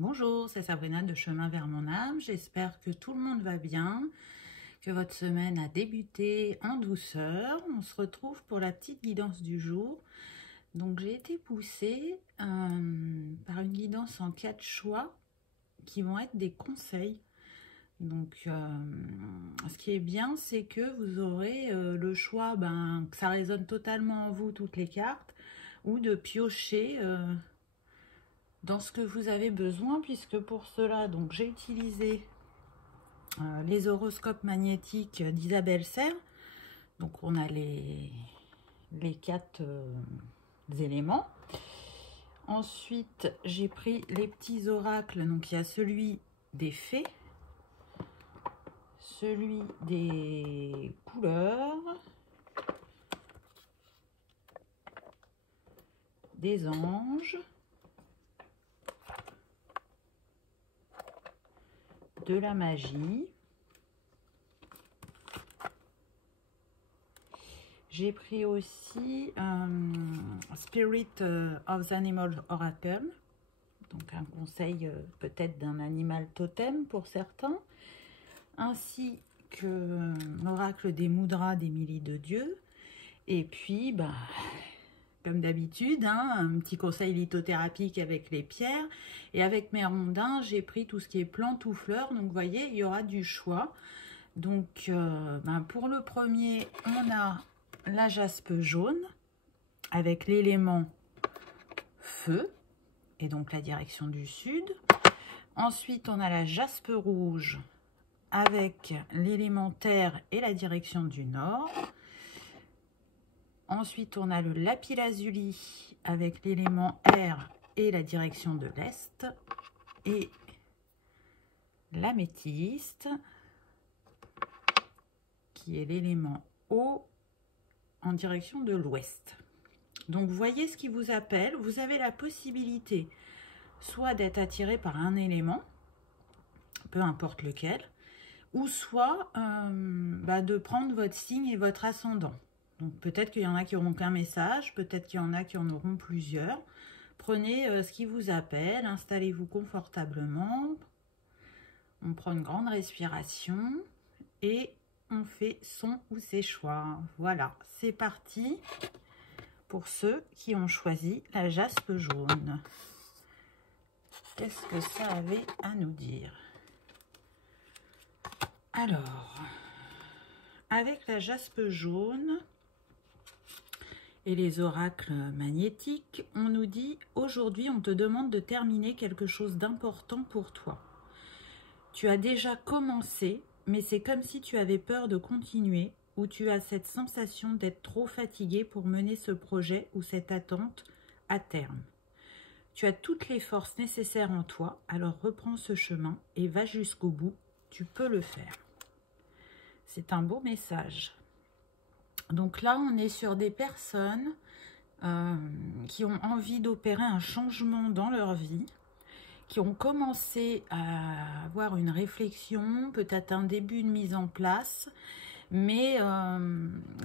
Bonjour, c'est Sabrina de Chemin vers mon âme. J'espère que tout le monde va bien, que votre semaine a débuté en douceur. On se retrouve pour la petite guidance du jour. Donc j'ai été poussée par une guidance en 4 choix qui vont être des conseils. Donc ce qui est bien, c'est que vous aurez le choix que ça résonne totalement en vous toutes les cartes, ou de piocher dans ce que vous avez besoin, puisque pour cela, donc j'ai utilisé les horoscopes magnétiques d'Isabelle Serre. Donc on a les 4 éléments. Ensuite, j'ai pris les petits oracles. Donc il y a celui des fées, celui des couleurs, des anges, de la magie. J'ai pris aussi Spirit of the Animal Oracle, donc un conseil peut-être d'un animal totem pour certains, ainsi que l'oracle des Mudras d'Émilie de Dieu. Et puis, comme d'habitude, un petit conseil lithothérapique avec les pierres. Et avec mes rondins, j'ai pris tout ce qui est plantes ou fleurs. Donc, vous voyez, il y aura du choix. Donc, pour le premier, on a la jaspe jaune avec l'élément feu et donc la direction du sud. Ensuite, on a la jaspe rouge avec l'élément terre et la direction du nord. Ensuite, on a le lapis-lazuli avec l'élément air et la direction de l'est. Et l'améthyste qui est l'élément eau en direction de l'ouest. Donc, vous voyez ce qui vous appelle. Vous avez la possibilité soit d'être attiré par un élément, peu importe lequel, ou soit de prendre votre signe et votre ascendant. Donc peut-être qu'il y en a qui n'auront qu'un message, peut-être qu'il y en a qui en auront plusieurs. Prenez ce qui vous appelle, installez-vous confortablement. On prend une grande respiration et on fait son ou ses choix. Voilà, c'est parti pour ceux qui ont choisi la jaspe jaune. Qu'est-ce que ça avait à nous dire? Alors, avec la jaspe jaune et les oracles magnétiques, on nous dit aujourd'hui on te demande de terminer quelque chose d'important pour toi. Tu as déjà commencé, mais c'est comme si tu avais peur de continuer, ou tu as cette sensation d'être trop fatigué pour mener ce projet ou cette attente à terme. Tu as toutes les forces nécessaires en toi, alors reprends ce chemin et va jusqu'au bout, tu peux le faire. C'est un beau message. Donc là, on est sur des personnes qui ont envie d'opérer un changement dans leur vie, qui ont commencé à avoir une réflexion, peut-être un début de mise en place, mais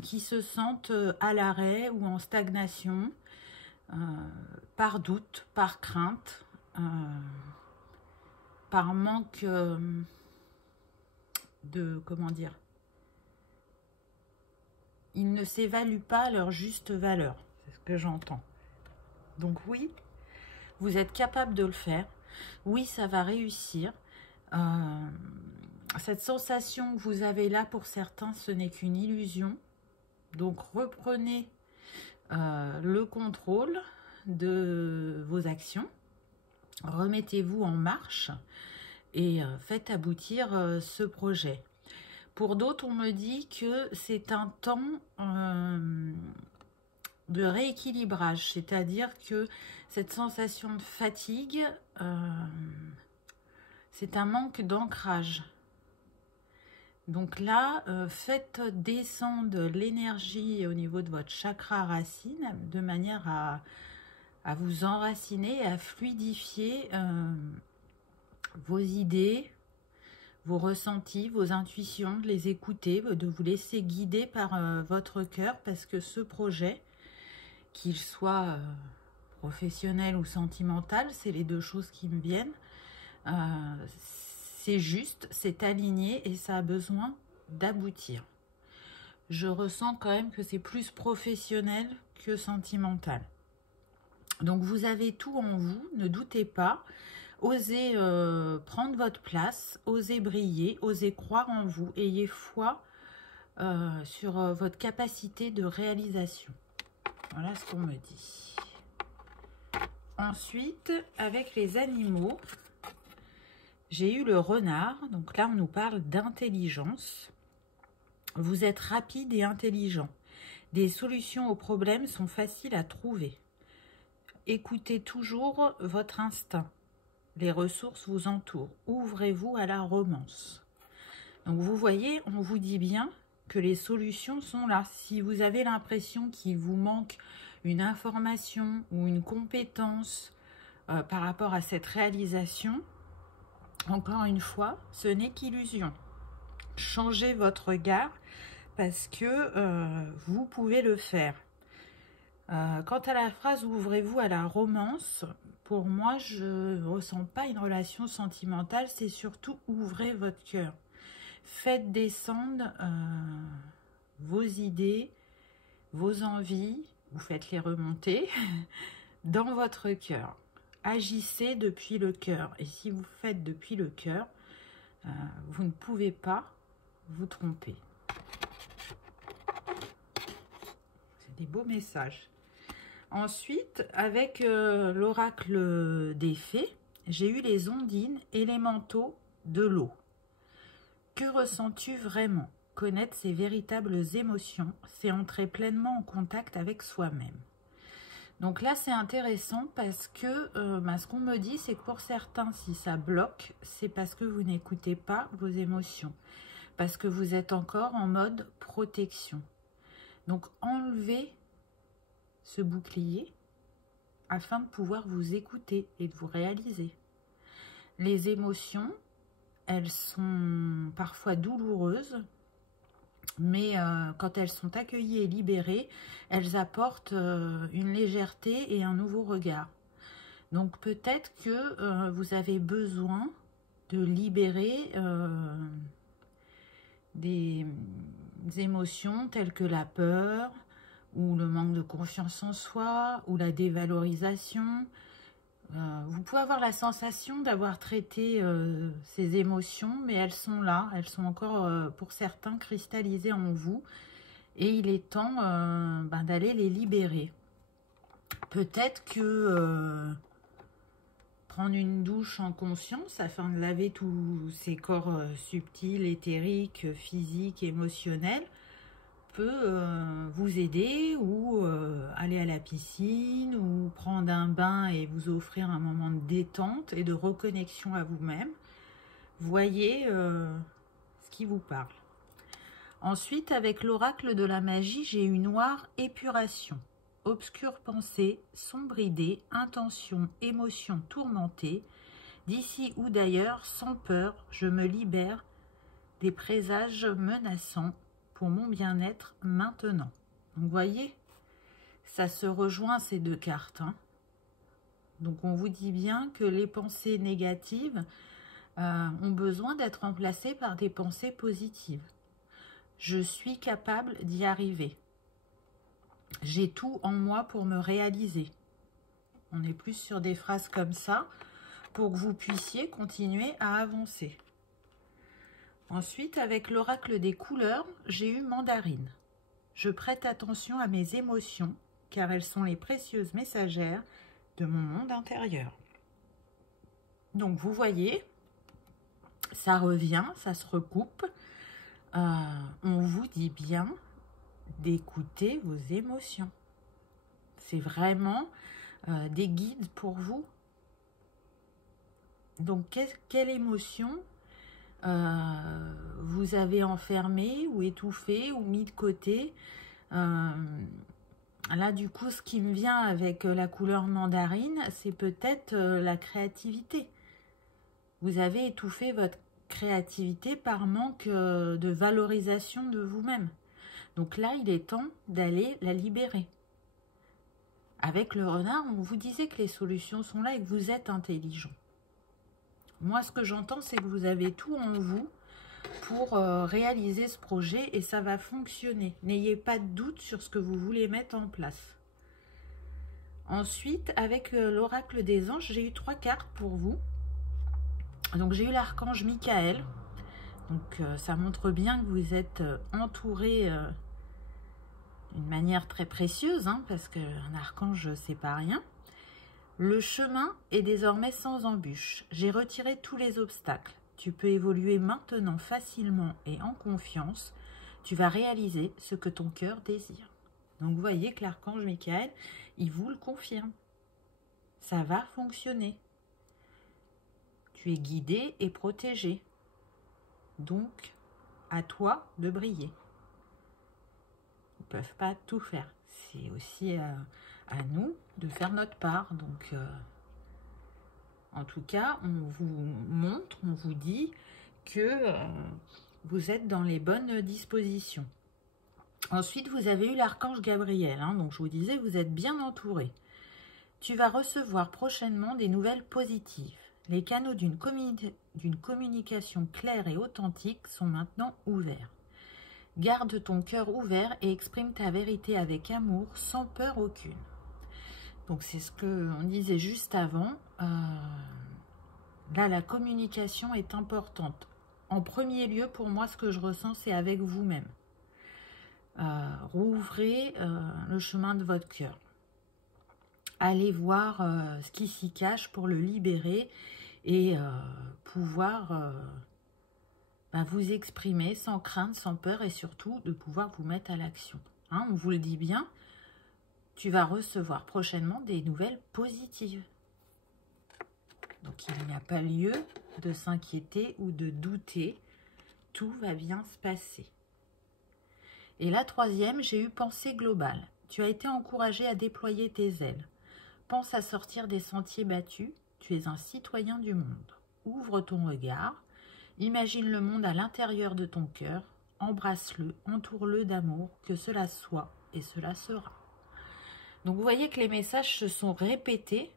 qui se sentent à l'arrêt ou en stagnation, par doute, par crainte, par manque de, comment dire, ils ne s'évaluent pas leur juste valeur, c'est ce que j'entends. Donc oui, vous êtes capable de le faire, oui, ça va réussir. Cette sensation que vous avez là, pour certains, ce n'est qu'une illusion. Donc reprenez le contrôle de vos actions, remettez-vous en marche et faites aboutir ce projet. Pour d'autres, on me dit que c'est un temps de rééquilibrage, c'est-à-dire que cette sensation de fatigue, c'est un manque d'ancrage. Donc là, faites descendre l'énergie au niveau de votre chakra racine de manière à vous enraciner, à fluidifier vos idées, vos ressentis, vos intuitions, de les écouter, de vous laisser guider par votre cœur, parce que ce projet, qu'il soit professionnel ou sentimental, c'est les deux choses qui me viennent, c'est juste, c'est aligné et ça a besoin d'aboutir. Je ressens quand même que c'est plus professionnel que sentimental. Donc vous avez tout en vous, ne doutez pas. Osez prendre votre place, osez briller, osez croire en vous. Ayez foi sur votre capacité de réalisation. Voilà ce qu'on me dit. Ensuite, avec les animaux, j'ai eu le renard. Donc là, on nous parle d'intelligence. Vous êtes rapide et intelligent. Des solutions aux problèmes sont faciles à trouver. Écoutez toujours votre instinct. Les ressources vous entourent. Ouvrez-vous à la romance. Donc vous voyez, on vous dit bien que les solutions sont là. Si vous avez l'impression qu'il vous manque une information ou une compétence par rapport à cette réalisation, encore une fois, ce n'est qu'illusion. Changez votre regard parce que vous pouvez le faire. Quant à la phrase « ouvrez-vous à la romance », pour moi, je ne ressens pas une relation sentimentale, c'est surtout ouvrez votre cœur. Faites descendre vos idées, vos envies, vous faites les remonter dans votre cœur. Agissez depuis le cœur. Et si vous faites depuis le cœur, vous ne pouvez pas vous tromper. C'est des beaux messages. Ensuite, avec l'oracle des fées, j'ai eu les ondines élémentaux de l'eau. Que ressens-tu vraiment? Connaître ses véritables émotions, c'est entrer pleinement en contact avec soi-même. Donc là, c'est intéressant parce que ce qu'on me dit, c'est que pour certains, si ça bloque, c'est parce que vous n'écoutez pas vos émotions, parce que vous êtes encore en mode protection. Donc, enlevez ce bouclier afin de pouvoir vous écouter et de vous réaliser. Les émotions, elles sont parfois douloureuses, mais quand elles sont accueillies et libérées, elles apportent une légèreté et un nouveau regard. Donc peut-être que vous avez besoin de libérer des émotions telles que la peur, ou le manque de confiance en soi, ou la dévalorisation. Vous pouvez avoir la sensation d'avoir traité ces émotions, mais elles sont là, elles sont encore pour certains cristallisées en vous, et il est temps d'aller les libérer. Peut-être que prendre une douche en conscience afin de laver tous ces corps subtils, éthériques, physiques, émotionnels, peut vous aider, ou aller à la piscine, ou prendre un bain et vous offrir un moment de détente et de reconnexion à vous-même. Voyez ce qui vous parle. Ensuite, avec l'oracle de la magie, j'ai eu noire épuration, obscure pensée, sombre idée, intention, émotion tourmentée, d'ici ou d'ailleurs, sans peur, je me libère des présages menaçants pour mon bien-être maintenant. Donc, vous voyez, ça se rejoint ces deux cartes. Donc, on vous dit bien que les pensées négatives ont besoin d'être remplacées par des pensées positives. Je suis capable d'y arriver. J'ai tout en moi pour me réaliser. On est plus sur des phrases comme ça pour que vous puissiez continuer à avancer. Ensuite, avec l'oracle des couleurs, j'ai eu mandarine. Je prête attention à mes émotions, car elles sont les précieuses messagères de mon monde intérieur. Donc, vous voyez, ça revient, ça se recoupe. On vous dit bien d'écouter vos émotions. C'est vraiment des guides pour vous. Donc, quelle émotion vous avez enfermé ou étouffé ou mis de côté. Là, du coup, ce qui me vient avec la couleur mandarine, c'est peut-être la créativité. Vous avez étouffé votre créativité par manque de valorisation de vous-même. Donc là, il est temps d'aller la libérer. Avec le renard, on vous disait que les solutions sont là et que vous êtes intelligent. Moi, ce que j'entends, c'est que vous avez tout en vous pour réaliser ce projet et ça va fonctionner. N'ayez pas de doute sur ce que vous voulez mettre en place. Ensuite, avec l'oracle des anges, j'ai eu 3 cartes pour vous. Donc, j'ai eu l'archange Michael. Donc, ça montre bien que vous êtes entouré d'une manière très précieuse, hein, parce qu'un archange, c'est pas rien. Le chemin est désormais sans embûche. J'ai retiré tous les obstacles. Tu peux évoluer maintenant facilement et en confiance. Tu vas réaliser ce que ton cœur désire. Donc, vous voyez que l'archange Michael, il vous le confirme. Ça va fonctionner. Tu es guidé et protégé. Donc, à toi de briller. Ils ne peuvent pas tout faire. C'est aussi à nous de faire notre part. Donc, en tout cas, on vous montre, on vous dit que vous êtes dans les bonnes dispositions. Ensuite, vous avez eu l'archange Gabriel. Hein, donc, je vous disais, vous êtes bien entouré. Tu vas recevoir prochainement des nouvelles positives. Les canaux d'une communication claire et authentique sont maintenant ouverts. Garde ton cœur ouvert et exprime ta vérité avec amour, sans peur aucune. Donc, c'est ce qu'on disait juste avant. Là, la communication est importante. En premier lieu, pour moi, ce que je ressens, c'est avec vous-même. Rouvrez le chemin de votre cœur. Allez voir ce qui s'y cache pour le libérer et pouvoir vous exprimer sans crainte, sans peur et surtout de pouvoir vous mettre à l'action. Hein, on vous le dit bien, tu vas recevoir prochainement des nouvelles positives. Donc, il n'y a pas lieu de s'inquiéter ou de douter. Tout va bien se passer. Et la troisième, j'ai eu pensée globale. Tu as été encouragé à déployer tes ailes. Pense à sortir des sentiers battus. Tu es un citoyen du monde. Ouvre ton regard. Imagine le monde à l'intérieur de ton cœur. Embrasse-le, entoure-le d'amour. Que cela soit et cela sera. Donc, vous voyez que les messages se sont répétés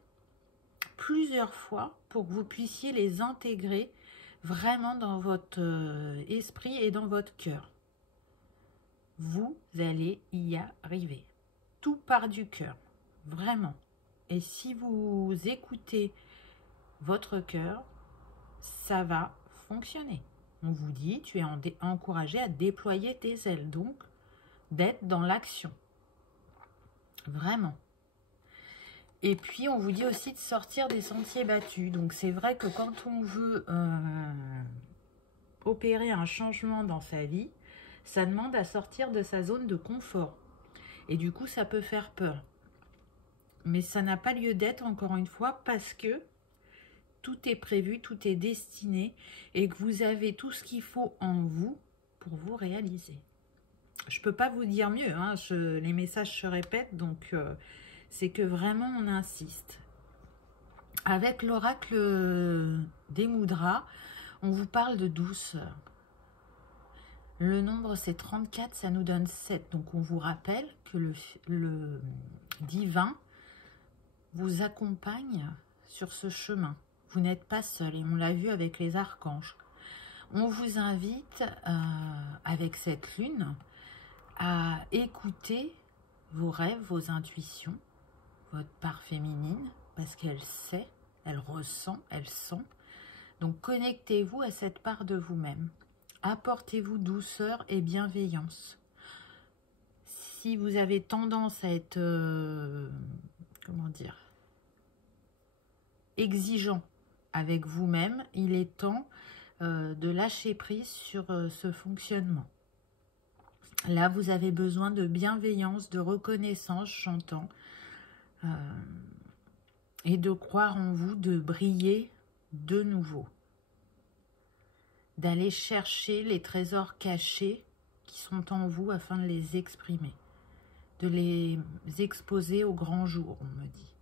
plusieurs fois pour que vous puissiez les intégrer vraiment dans votre esprit et dans votre cœur. Vous allez y arriver. Tout part du cœur, vraiment. Et si vous écoutez votre cœur, ça va fonctionner. On vous dit, tu es encouragé à déployer tes ailes, donc d'être dans l'action. Vraiment. Et puis, on vous dit aussi de sortir des sentiers battus. Donc, c'est vrai que quand on veut opérer un changement dans sa vie, ça demande à sortir de sa zone de confort. Et du coup, ça peut faire peur. Mais ça n'a pas lieu d'être, encore une fois, parce que tout est prévu, tout est destiné et que vous avez tout ce qu'il faut en vous pour vous réaliser. Je ne peux pas vous dire mieux, hein, les messages se répètent, donc c'est que vraiment on insiste. Avec l'oracle des Mudras, on vous parle de douceur. Le nombre c'est 34, ça nous donne 7. Donc on vous rappelle que le divin vous accompagne sur ce chemin. Vous n'êtes pas seul et on l'a vu avec les archanges. On vous invite avec cette lune à écouter vos rêves, vos intuitions, votre part féminine, parce qu'elle sait, elle ressent, elle sent. Donc connectez-vous à cette part de vous-même. Apportez-vous douceur et bienveillance. Si vous avez tendance à être, exigeant avec vous-même, il est temps de lâcher prise sur ce fonctionnement. Là, vous avez besoin de bienveillance, de reconnaissance, j'entends, et de croire en vous, de briller de nouveau. D'aller chercher les trésors cachés qui sont en vous afin de les exprimer, de les exposer au grand jour, on me dit.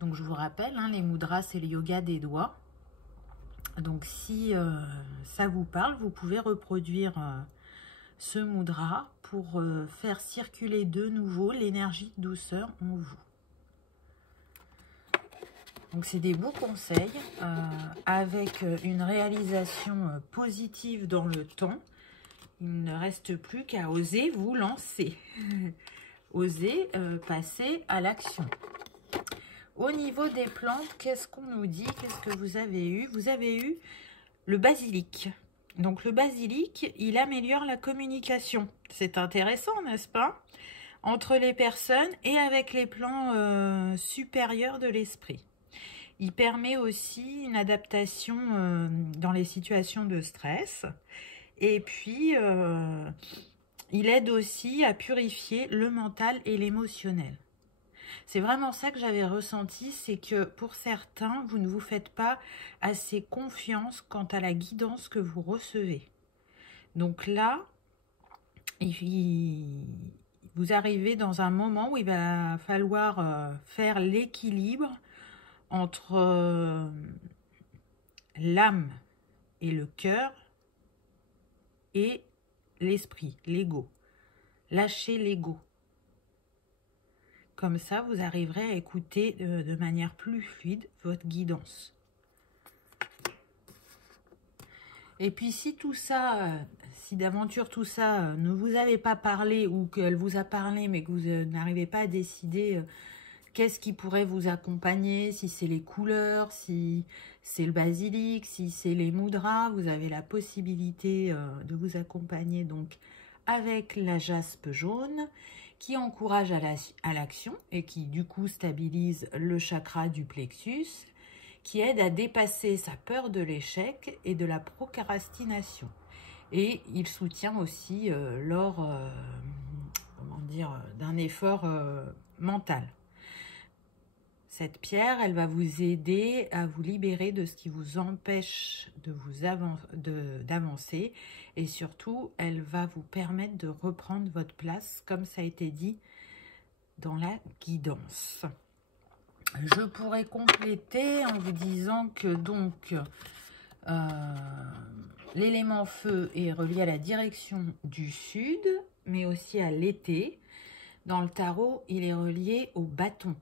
Donc, je vous rappelle, hein, les mudras, c'est le yoga des doigts. Donc, si ça vous parle, vous pouvez reproduire ce mudra pour faire circuler de nouveau l'énergie de douceur en vous. Donc, c'est des beaux conseils avec une réalisation positive dans le temps. Il ne reste plus qu'à oser vous lancer. Oser passer à l'action. Au niveau des plantes, qu'est-ce qu'on nous dit? Qu'est-ce que vous avez eu? Vous avez eu le basilic. Donc, le basilic, il améliore la communication. C'est intéressant, n'est-ce pas? Entre les personnes et avec les plans supérieurs de l'esprit. Il permet aussi une adaptation dans les situations de stress. Et puis, il aide aussi à purifier le mental et l'émotionnel. C'est vraiment ça que j'avais ressenti, c'est que pour certains, vous ne vous faites pas assez confiance quant à la guidance que vous recevez. Donc là, vous arrivez dans un moment où il va falloir faire l'équilibre entre l'âme et le cœur et l'esprit, l'ego. Lâchez l'ego. Comme ça, vous arriverez à écouter de manière plus fluide votre guidance. Et puis, si tout ça, si d'aventure tout ça ne vous avait pas parlé ou qu'elle vous a parlé, mais que vous n'arrivez pas à décider qu'est-ce qui pourrait vous accompagner, si c'est les couleurs, si c'est le basilic, si c'est les mudras, vous avez la possibilité de vous accompagner donc avec la jaspe jaune qui encourage à l'action et qui du coup stabilise le chakra du plexus, qui aide à dépasser sa peur de l'échec et de la procrastination. Et il soutient aussi lors d'un effort mental. Cette pierre, elle va vous aider à vous libérer de ce qui vous empêche d'avancer et surtout, elle va vous permettre de reprendre votre place, comme ça a été dit dans la guidance. Je pourrais compléter en vous disant que donc l'élément feu est relié à la direction du sud, mais aussi à l'été. Dans le tarot, il est relié au bâton.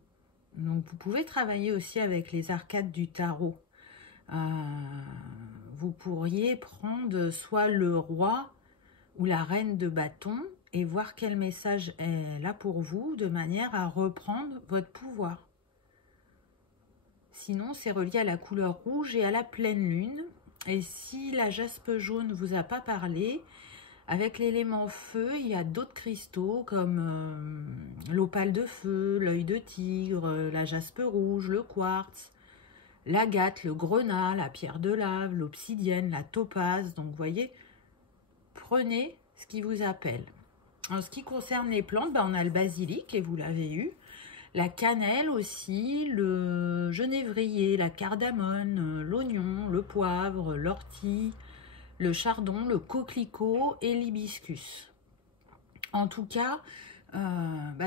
Donc, vous pouvez travailler aussi avec les arcades du tarot. Vous pourriez prendre soit le roi ou la reine de bâton et voir quel message est là pour vous de manière à reprendre votre pouvoir. Sinon, c'est relié à la couleur rouge et à la pleine lune. Et si la jaspe jaune ne vous a pas parlé, avec l'élément feu, il y a d'autres cristaux comme l'opale de feu, l'œil de tigre, la jaspe rouge, le quartz, l'agate, le grenat, la pierre de lave, l'obsidienne, la topaze. Donc, vous voyez, prenez ce qui vous appelle. En ce qui concerne les plantes, on a le basilic, et vous l'avez eu. La cannelle aussi, le genévrier, la cardamone, l'oignon, le poivre, l'ortie, le chardon, le coquelicot et l'hibiscus. En tout cas,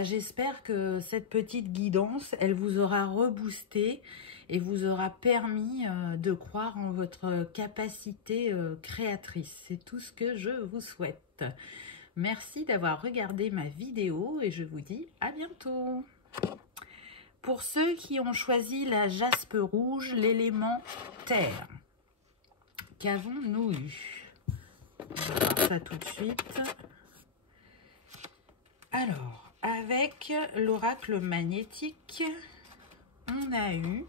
j'espère que cette petite guidance, elle vous aura reboosté et vous aura permis de croire en votre capacité créatrice. C'est tout ce que je vous souhaite. Merci d'avoir regardé ma vidéo et je vous dis à bientôt. Pour ceux qui ont choisi la jaspe rouge, l'élément terre, qu'avons-nous eu? On va voir ça tout de suite. Alors, avec l'oracle magnétique, on a eu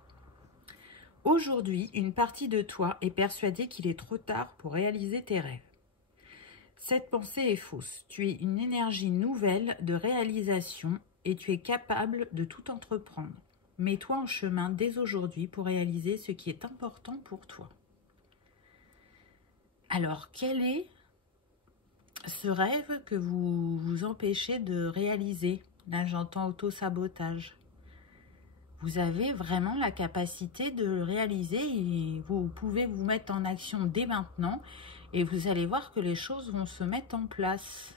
« Aujourd'hui, une partie de toi est persuadée qu'il est trop tard pour réaliser tes rêves. Cette pensée est fausse. Tu es une énergie nouvelle de réalisation et tu es capable de tout entreprendre. Mets-toi en chemin dès aujourd'hui pour réaliser ce qui est important pour toi. » Alors, quel est ce rêve que vous vous empêchez de réaliser? Là, j'entends auto-sabotage. Vous avez vraiment la capacité de le réaliser et vous pouvez vous mettre en action dès maintenant et vous allez voir que les choses vont se mettre en place.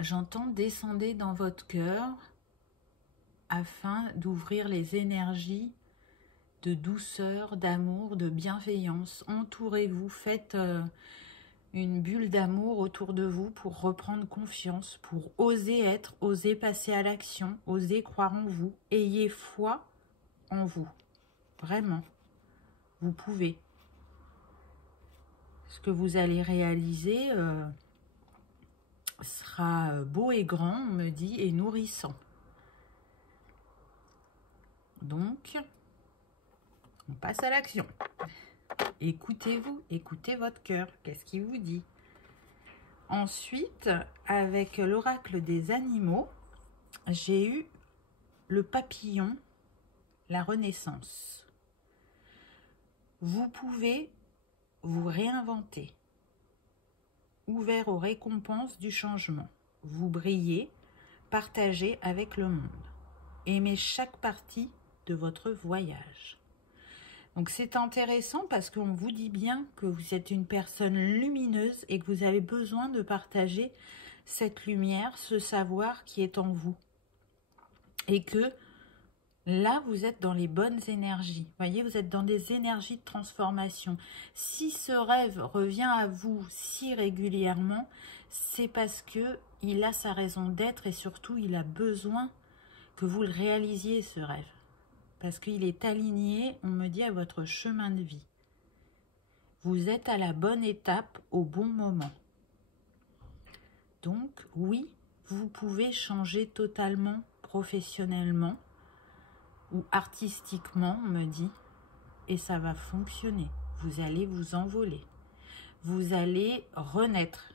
J'entends descendre dans votre cœur afin d'ouvrir les énergies de douceur, d'amour, de bienveillance. Entourez-vous, faites une bulle d'amour autour de vous pour reprendre confiance, pour oser être, oser passer à l'action, oser croire en vous. Ayez foi en vous. Vraiment. Vous pouvez. Ce que vous allez réaliser sera beau et grand, on me dit, et nourrissant. Donc, on passe à l'action. Écoutez-vous, écoutez votre cœur. Qu'est-ce qu'il vous dit? Ensuite, avec l'oracle des animaux, j'ai eu le papillon, la renaissance. Vous pouvez vous réinventer, ouvert aux récompenses du changement. Vous brillez, partagez avec le monde. Aimez chaque partie de votre voyage. Donc c'est intéressant parce qu'on vous dit bien que vous êtes une personne lumineuse et que vous avez besoin de partager cette lumière, ce savoir qui est en vous. Et que là, vous êtes dans les bonnes énergies. Vous voyez, vous êtes dans des énergies de transformation. Si ce rêve revient à vous si régulièrement, c'est parce que il a sa raison d'être et surtout, il a besoin que vous le réalisiez, ce rêve. Parce qu'il est aligné, on me dit, à votre chemin de vie. Vous êtes à la bonne étape au bon moment. Donc, oui, vous pouvez changer totalement professionnellement ou artistiquement, on me dit, et ça va fonctionner. Vous allez vous envoler. Vous allez renaître,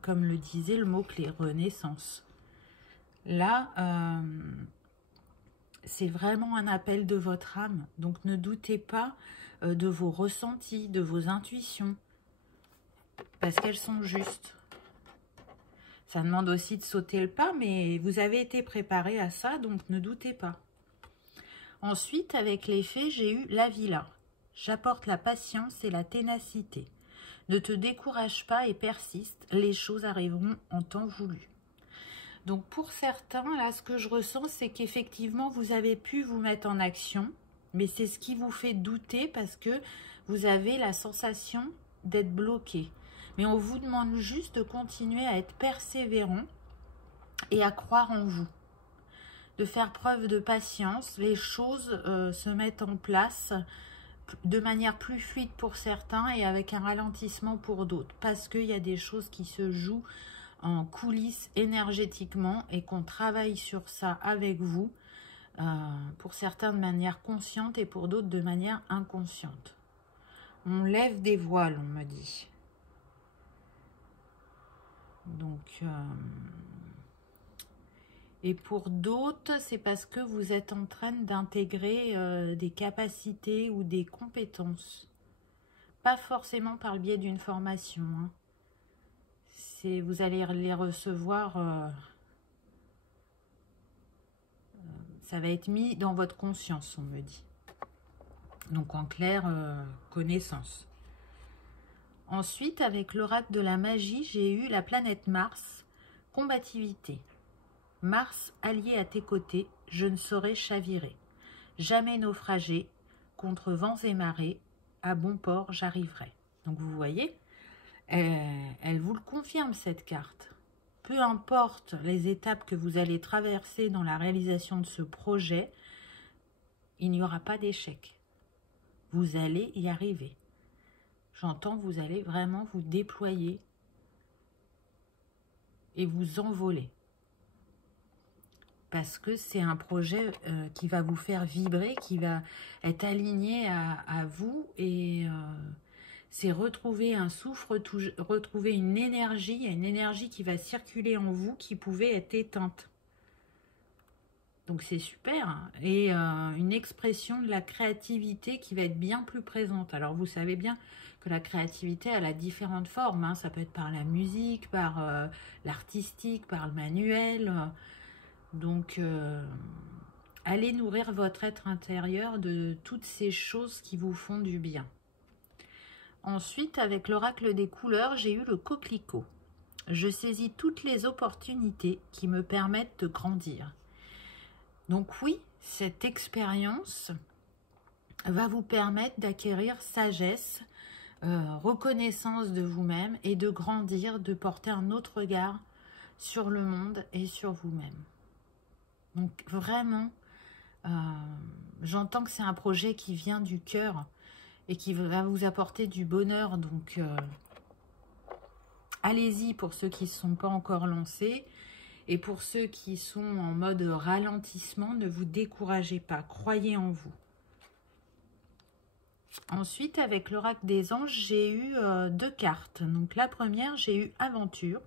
comme le disait le mot-clé, renaissance. Là, c'est vraiment un appel de votre âme. Donc, ne doutez pas de vos ressentis, de vos intuitions, parce qu'elles sont justes. Ça demande aussi de sauter le pas, mais vous avez été préparé à ça, donc ne doutez pas. Ensuite, avec les fées, j'ai eu la villa. J'apporte la patience et la ténacité. Ne te décourage pas et persiste, les choses arriveront en temps voulu. Donc pour certains, là, ce que je ressens, c'est qu'effectivement, vous avez pu vous mettre en action, mais c'est ce qui vous fait douter parce que vous avez la sensation d'être bloqué. Mais on vous demande juste de continuer à être persévérant et à croire en vous. De faire preuve de patience, les choses se mettent en place de manière plus fluide pour certains et avec un ralentissement pour d'autres. Parce qu'il y a des choses qui se jouent en coulisses énergétiquement et qu'on travaille sur ça avec vous, pour certains de manière consciente et pour d'autres de manière inconsciente. On lève des voiles, on me dit. Donc, et pour d'autres, c'est parce que vous êtes en train d'intégrer des capacités ou des compétences. Pas forcément par le biais d'une formation, hein. Vous allez les recevoir, ça va être mis dans votre conscience, on me dit. Donc en clair, connaissance. Ensuite, avec l'oracle de la magie, j'ai eu la planète Mars, combativité. Mars, allié à tes côtés, je ne saurais chavirer. Jamais naufragé, contre vents et marées, à bon port j'arriverai. Donc vous voyez, elle vous le confirme cette carte. Peu importe les étapes que vous allez traverser dans la réalisation de ce projet, il n'y aura pas d'échec. Vous allez y arriver. J'entends, vous allez vraiment vous déployer et vous envoler. Parce que c'est un projet qui va vous faire vibrer, qui va être aligné à vous et c'est retrouver un souffle, retrouver une énergie. Il y a une énergie qui va circuler en vous qui pouvait être éteinte. Donc c'est super, hein. Et une expression de la créativité qui va être bien plus présente. Alors vous savez bien que la créativité, elle a différentes formes, hein. Ça peut être par la musique, par l'artistique, par le manuel. Donc allez nourrir votre être intérieur de toutes ces choses qui vous font du bien. Ensuite, avec l'oracle des couleurs, j'ai eu le coquelicot. Je saisis toutes les opportunités qui me permettent de grandir. Donc oui, cette expérience va vous permettre d'acquérir sagesse, reconnaissance de vous-même et de grandir, de porter un autre regard sur le monde et sur vous-même. Donc vraiment, J'entends que c'est un projet qui vient du cœur et qui va vous apporter du bonheur. Donc, allez-y pour ceux qui ne sont pas encore lancés. Et pour ceux qui sont en mode ralentissement, ne vous découragez pas. Croyez en vous. Ensuite, avec l'oracle des anges, j'ai eu 2 cartes. Donc, la première, j'ai eu aventure.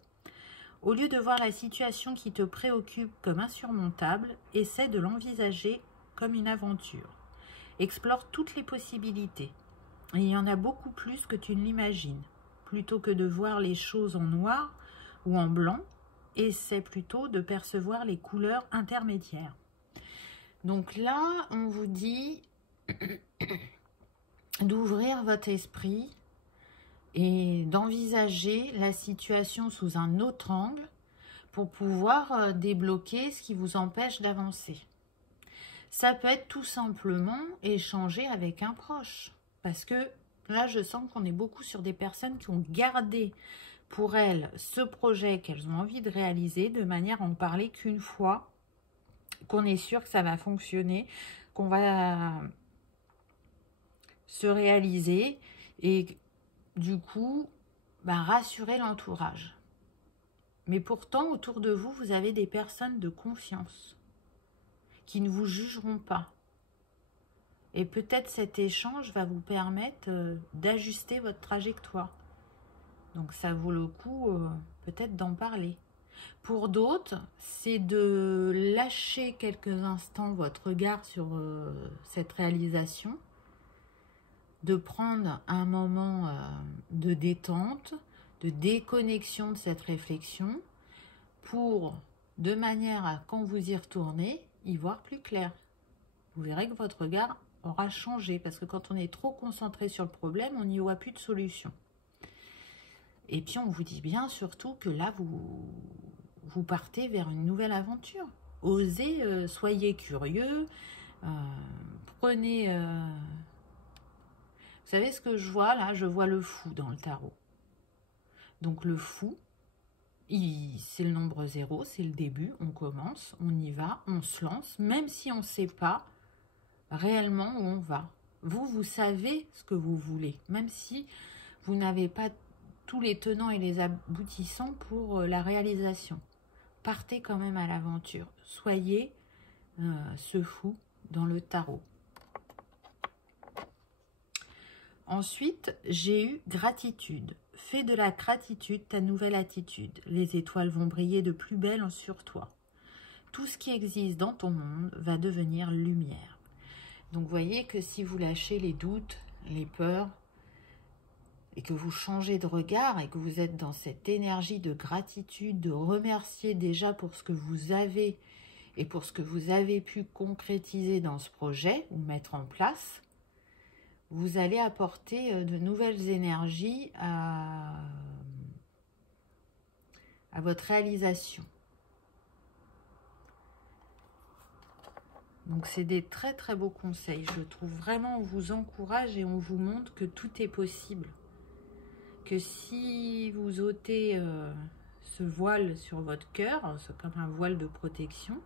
Au lieu de voir la situation qui te préoccupe comme insurmontable, essaie de l'envisager comme une aventure. Explore toutes les possibilités. Et il y en a beaucoup plus que tu ne l'imagines. Plutôt que de voir les choses en noir ou en blanc, essaie plutôt de percevoir les couleurs intermédiaires. Donc là, on vous dit d'ouvrir votre esprit et d'envisager la situation sous un autre angle pour pouvoir débloquer ce qui vous empêche d'avancer. Ça peut être tout simplement échanger avec un proche. Parce que là, je sens qu'on est beaucoup sur des personnes qui ont gardé pour elles ce projet qu'elles ont envie de réaliser de manière à en parler qu'une fois, qu'on est sûr que ça va fonctionner, qu'on va se réaliser et du coup, rassurer l'entourage. Mais pourtant, autour de vous, vous avez des personnes de confiance qui ne vous jugeront pas. Et peut-être cet échange va vous permettre d'ajuster votre trajectoire. Donc ça vaut le coup peut-être d'en parler. Pour d'autres, c'est de lâcher quelques instants votre regard sur cette réalisation, de prendre un moment de détente, de déconnexion de cette réflexion, pour, de manière à quand vous y retournez, y voir plus clair. Vous verrez que votre regard aura changé, parce que quand on est trop concentré sur le problème, on n'y voit plus de solution. Et puis on vous dit bien surtout que là, vous partez vers une nouvelle aventure. Osez, soyez curieux, prenez... Vous savez ce que je vois là? Je vois le fou dans le tarot. Donc le fou, c'est le nombre 0, c'est le début, on commence, on y va, on se lance, même si on ne sait pas réellement où on va. Vous savez ce que vous voulez, même si vous n'avez pas tous les tenants et les aboutissants pour la réalisation. Partez quand même à l'aventure. Soyez ce fou dans le tarot. Ensuite, j'ai eu gratitude. Fais de la gratitude ta nouvelle attitude. Les étoiles vont briller de plus belle sur toi. Tout ce qui existe dans ton monde va devenir lumière. Donc, voyez que si vous lâchez les doutes, les peurs, et que vous changez de regard et que vous êtes dans cette énergie de gratitude, de remercier déjà pour ce que vous avez et pour ce que vous avez pu concrétiser dans ce projet ou mettre en place, vous allez apporter de nouvelles énergies à votre réalisation. Donc, c'est des très très beaux conseils. Je trouve vraiment, on vous encourage et on vous montre que tout est possible. Que si vous ôtez ce voile sur votre cœur, c'est comme un voile de protection,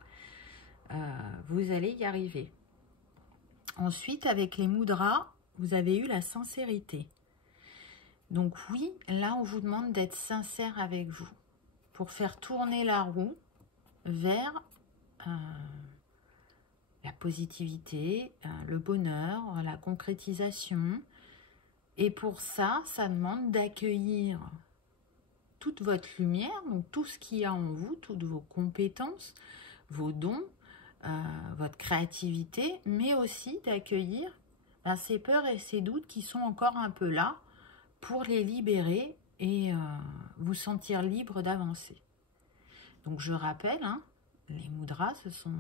vous allez y arriver. Ensuite, avec les mudras, vous avez eu la sincérité. Donc oui, là, on vous demande d'être sincère avec vous pour faire tourner la roue vers la positivité, le bonheur, la concrétisation. Et pour ça, ça demande d'accueillir toute votre lumière, donc tout ce qu'il y a en vous, toutes vos compétences, vos dons, votre créativité, mais aussi d'accueillir ces peurs et ces doutes qui sont encore un peu là pour les libérer et vous sentir libre d'avancer. Donc je rappelle, les mudras, ce sont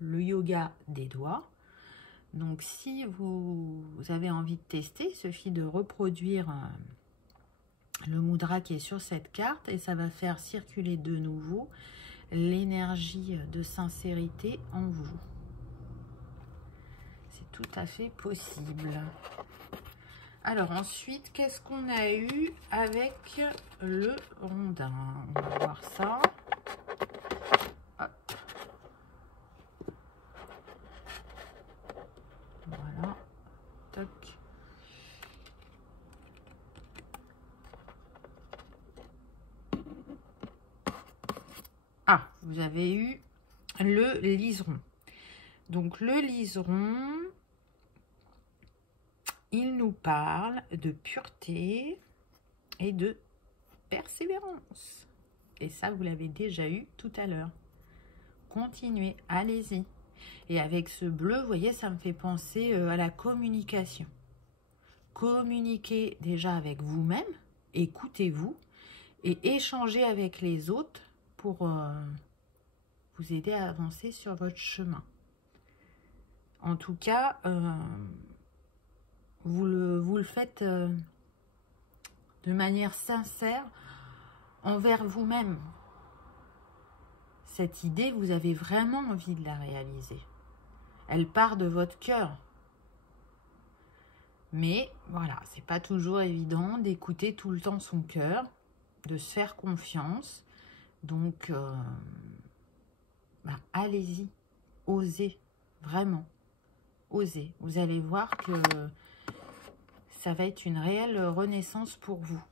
le yoga des doigts. Donc si vous avez envie de tester, il suffit de reproduire le mudra qui est sur cette carte et ça va faire circuler de nouveau l'énergie de sincérité en vous. C'est tout à fait possible. Alors ensuite, qu'est-ce qu'on a eu avec le rondin? On va voir ça. Hop. Toc. Ah, vous avez eu le liseron. Donc le liseron, il nous parle de pureté et de persévérance. Et ça, vous l'avez déjà eu tout à l'heure. Continuez, allez-y. Et avec ce bleu, vous voyez, ça me fait penser à la communication. Communiquez déjà avec vous-même, écoutez-vous et échangez avec les autres pour vous aider à avancer sur votre chemin. En tout cas, vous le faites de manière sincère envers vous-même. Cette idée, vous avez vraiment envie de la réaliser. Elle part de votre cœur. Mais voilà, c'est pas toujours évident d'écouter tout le temps son cœur, de se faire confiance. Donc, allez-y, osez, vraiment, osez. Vous allez voir que ça va être une réelle renaissance pour vous.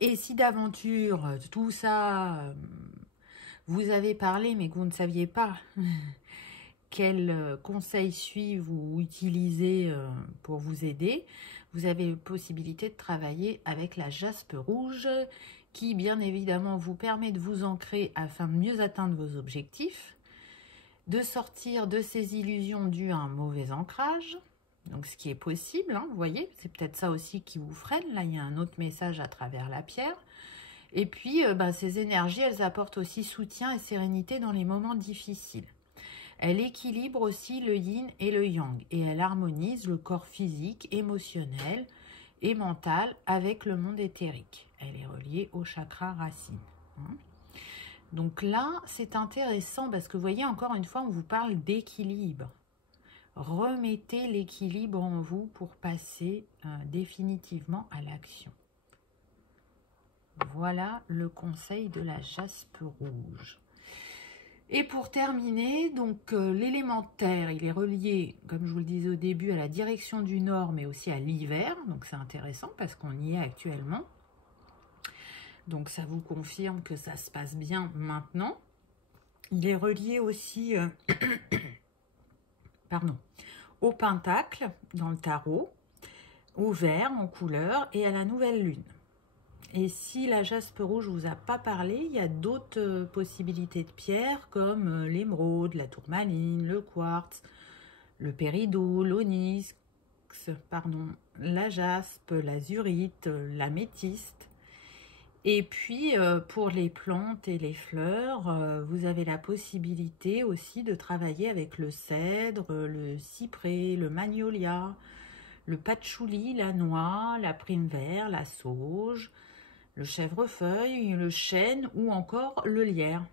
Et si d'aventure, tout ça, vous avez parlé, mais que vous ne saviez pas quel conseil suivre ou utiliser pour vous aider, vous avez possibilité de travailler avec la jaspe rouge qui, bien évidemment, vous permet de vous ancrer afin de mieux atteindre vos objectifs, de sortir de ces illusions dues à un mauvais ancrage, donc ce qui est possible, hein, vous voyez, c'est peut-être ça aussi qui vous freine. Là, il y a un autre message à travers la pierre. Et puis, ces énergies, elles apportent aussi soutien et sérénité dans les moments difficiles. Elle équilibre aussi le yin et le yang et elle harmonise le corps physique, émotionnel et mental avec le monde éthérique. Elle est reliée au chakra racine. Donc là, c'est intéressant parce que vous voyez, encore une fois, on vous parle d'équilibre. Remettez l'équilibre en vous pour passer définitivement à l'action. Voilà le conseil de la jaspe rouge. Et pour terminer, donc l'élémentaire, il est relié, comme je vous le disais au début, à la direction du nord, mais aussi à l'hiver. Donc c'est intéressant parce qu'on y est actuellement. Donc ça vous confirme que ça se passe bien maintenant. Il est relié aussi au pentacle dans le tarot, au vert en couleur et à la nouvelle lune. Et si la jaspe rouge ne vous a pas parlé, il y a d'autres possibilités de pierres comme l'émeraude, la tourmaline, le quartz, le péridot, l'onyx, la jaspe, l'azurite, l'améthyste. Et puis pour les plantes et les fleurs, vous avez la possibilité aussi de travailler avec le cèdre, le cyprès, le magnolia, le patchouli, la noix, la prime vert, la sauge, le chèvrefeuille, le chêne ou encore le lierre.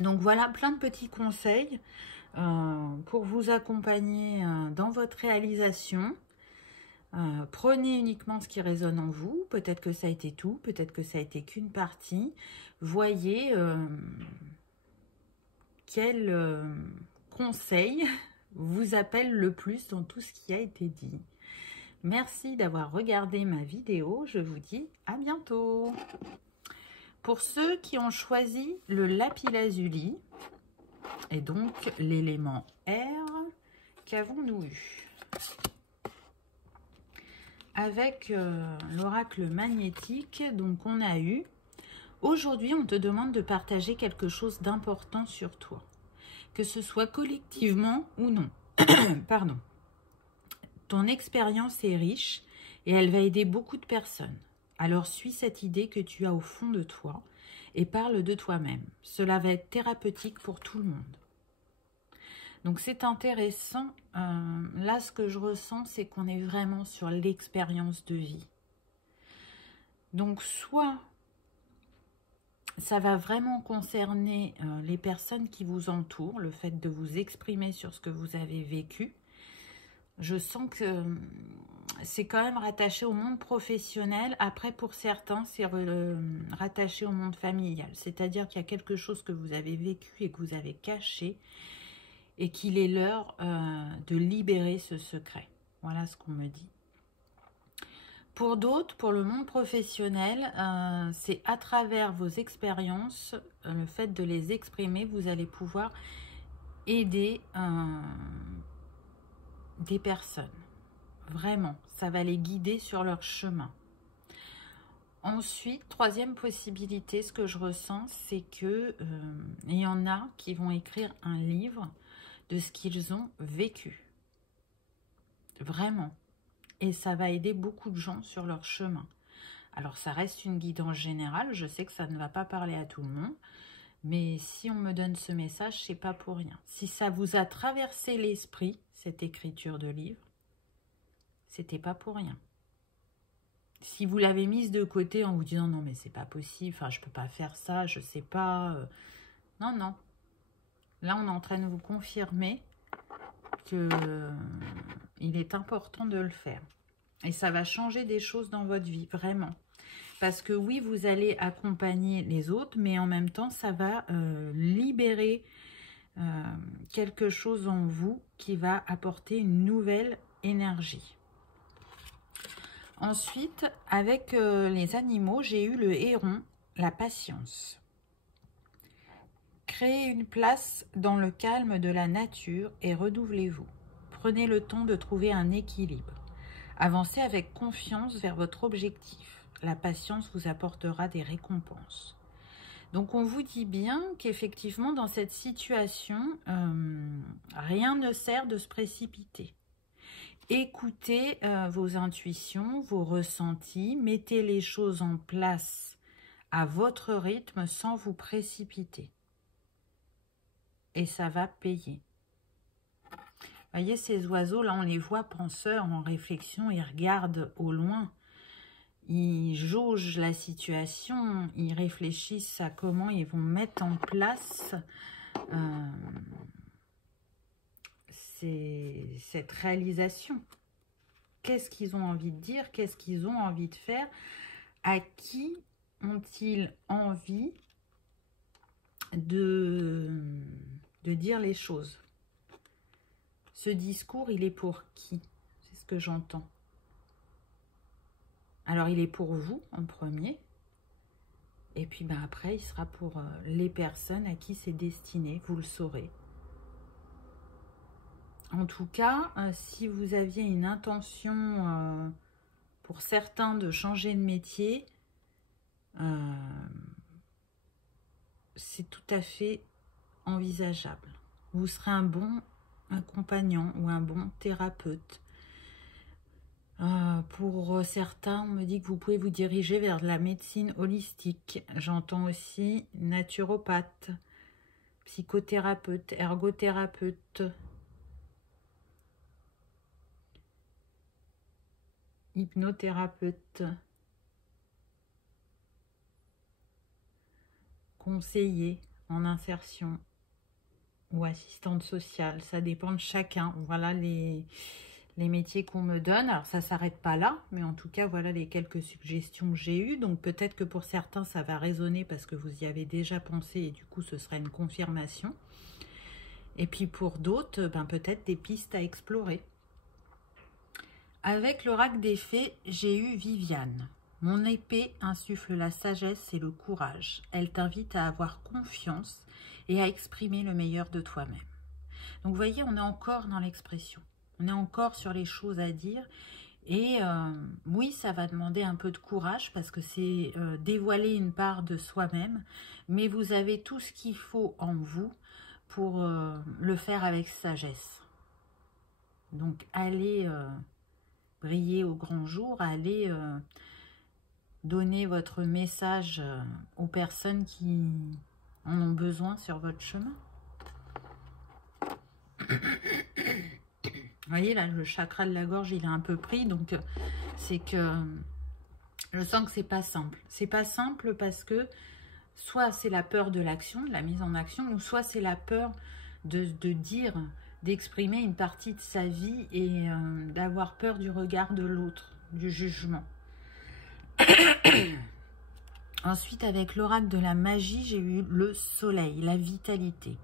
Donc voilà plein de petits conseils pour vous accompagner dans votre réalisation. Prenez uniquement ce qui résonne en vous. Peut-être que ça a été tout, peut-être que ça a été qu'une partie. Voyez quel conseil vous appelle le plus dans tout ce qui a été dit. Merci d'avoir regardé ma vidéo. Je vous dis à bientôt. Pour ceux qui ont choisi le lapis-lazuli et donc l'élément air, qu'avons-nous eu? Avec l'oracle magnétique, donc on a eu, aujourd'hui on te demande de partager quelque chose d'important sur toi, que ce soit collectivement ou non. Pardon. Ton expérience est riche et elle va aider beaucoup de personnes. Alors suis cette idée que tu as au fond de toi et parle de toi-même. Cela va être thérapeutique pour tout le monde. Donc c'est intéressant. Là, ce que je ressens, c'est qu'on est vraiment sur l'expérience de vie. Donc soit ça va vraiment concerner les personnes qui vous entourent, le fait de vous exprimer sur ce que vous avez vécu. Je sens que c'est quand même rattaché au monde professionnel. Après, pour certains, c'est rattaché au monde familial. C'est-à-dire qu'il y a quelque chose que vous avez vécu et que vous avez caché et qu'il est l'heure de libérer ce secret. Voilà ce qu'on me dit. Pour d'autres, pour le monde professionnel, c'est à travers vos expériences, le fait de les exprimer, vous allez pouvoir aider des personnes. Vraiment, ça va les guider sur leur chemin. Ensuite, troisième possibilité, ce que je ressens, c'est que il y en a qui vont écrire un livre de ce qu'ils ont vécu. Vraiment. Et ça va aider beaucoup de gens sur leur chemin. Alors, ça reste une guidance générale. Je sais que ça ne va pas parler à tout le monde. Mais si on me donne ce message, c'est pas pour rien. Si ça vous a traversé l'esprit, cette écriture de livre, c'était pas pour rien. Si vous l'avez mise de côté en vous disant non mais c'est pas possible, enfin je peux pas faire ça, je sais pas. Non, non. Là on est en train de vous confirmer que il est important de le faire. Et ça va changer des choses dans votre vie, vraiment. Parce que oui, vous allez accompagner les autres, mais en même temps, ça va libérer quelque chose en vous qui va apporter une nouvelle énergie. Ensuite, avec les animaux, j'ai eu le héron, la patience. Créez une place dans le calme de la nature et redoublez-vous. Prenez le temps de trouver un équilibre. Avancez avec confiance vers votre objectif. La patience vous apportera des récompenses. Donc, on vous dit bien qu'effectivement, dans cette situation, rien ne sert de se précipiter. Écoutez vos intuitions, vos ressentis, mettez les choses en place à votre rythme sans vous précipiter. Et ça va payer. Vous voyez, ces oiseaux, là, on les voit penseurs, en réflexion, ils regardent au loin. Ils jaugent la situation, ils réfléchissent à comment ils vont mettre en place cette réalisation. Qu'est-ce qu'ils ont envie de dire? Qu'est-ce qu'ils ont envie de faire? À qui ont-ils envie de dire les choses? Ce discours, il est pour qui? C'est ce que j'entends. Alors, il est pour vous en premier. Et puis, ben, après, il sera pour les personnes à qui c'est destiné. Vous le saurez. En tout cas, si vous aviez une intention pour certains de changer de métier, c'est tout à fait envisageable. Vous serez un bon accompagnant ou un bon thérapeute. Pour certains, on me dit que vous pouvez vous diriger vers de la médecine holistique. J'entends aussi naturopathe, psychothérapeute, ergothérapeute, hypnothérapeute, conseiller en insertion ou assistante sociale. Ça dépend de chacun. Voilà les métiers qu'on me donne. Alors, ça ne s'arrête pas là, mais en tout cas, voilà les quelques suggestions que j'ai eues. Donc, peut-être que pour certains, ça va résonner parce que vous y avez déjà pensé et du coup, ce sera une confirmation. Et puis, pour d'autres, ben, peut-être des pistes à explorer. Avec l'oracle des fées, j'ai eu Viviane. Mon épée insuffle la sagesse et le courage. Elle t'invite à avoir confiance et à exprimer le meilleur de toi-même. Donc, vous voyez, on est encore dans l'expression. On est encore sur les choses à dire. Et oui, ça va demander un peu de courage parce que c'est dévoiler une part de soi-même. Mais vous avez tout ce qu'il faut en vous pour le faire avec sagesse. Donc, allez briller au grand jour, allez donner votre message aux personnes qui en ont besoin sur votre chemin. Vous voyez, là, le chakra de la gorge, il est un peu pris. Donc, c'est que je sens que c'est pas simple. C'est pas simple parce que soit c'est la peur de l'action, de la mise en action, ou soit c'est la peur de dire, d'exprimer une partie de sa vie et d'avoir peur du regard de l'autre, du jugement. Ensuite, avec l'oracle de la magie, j'ai eu le soleil, la vitalité.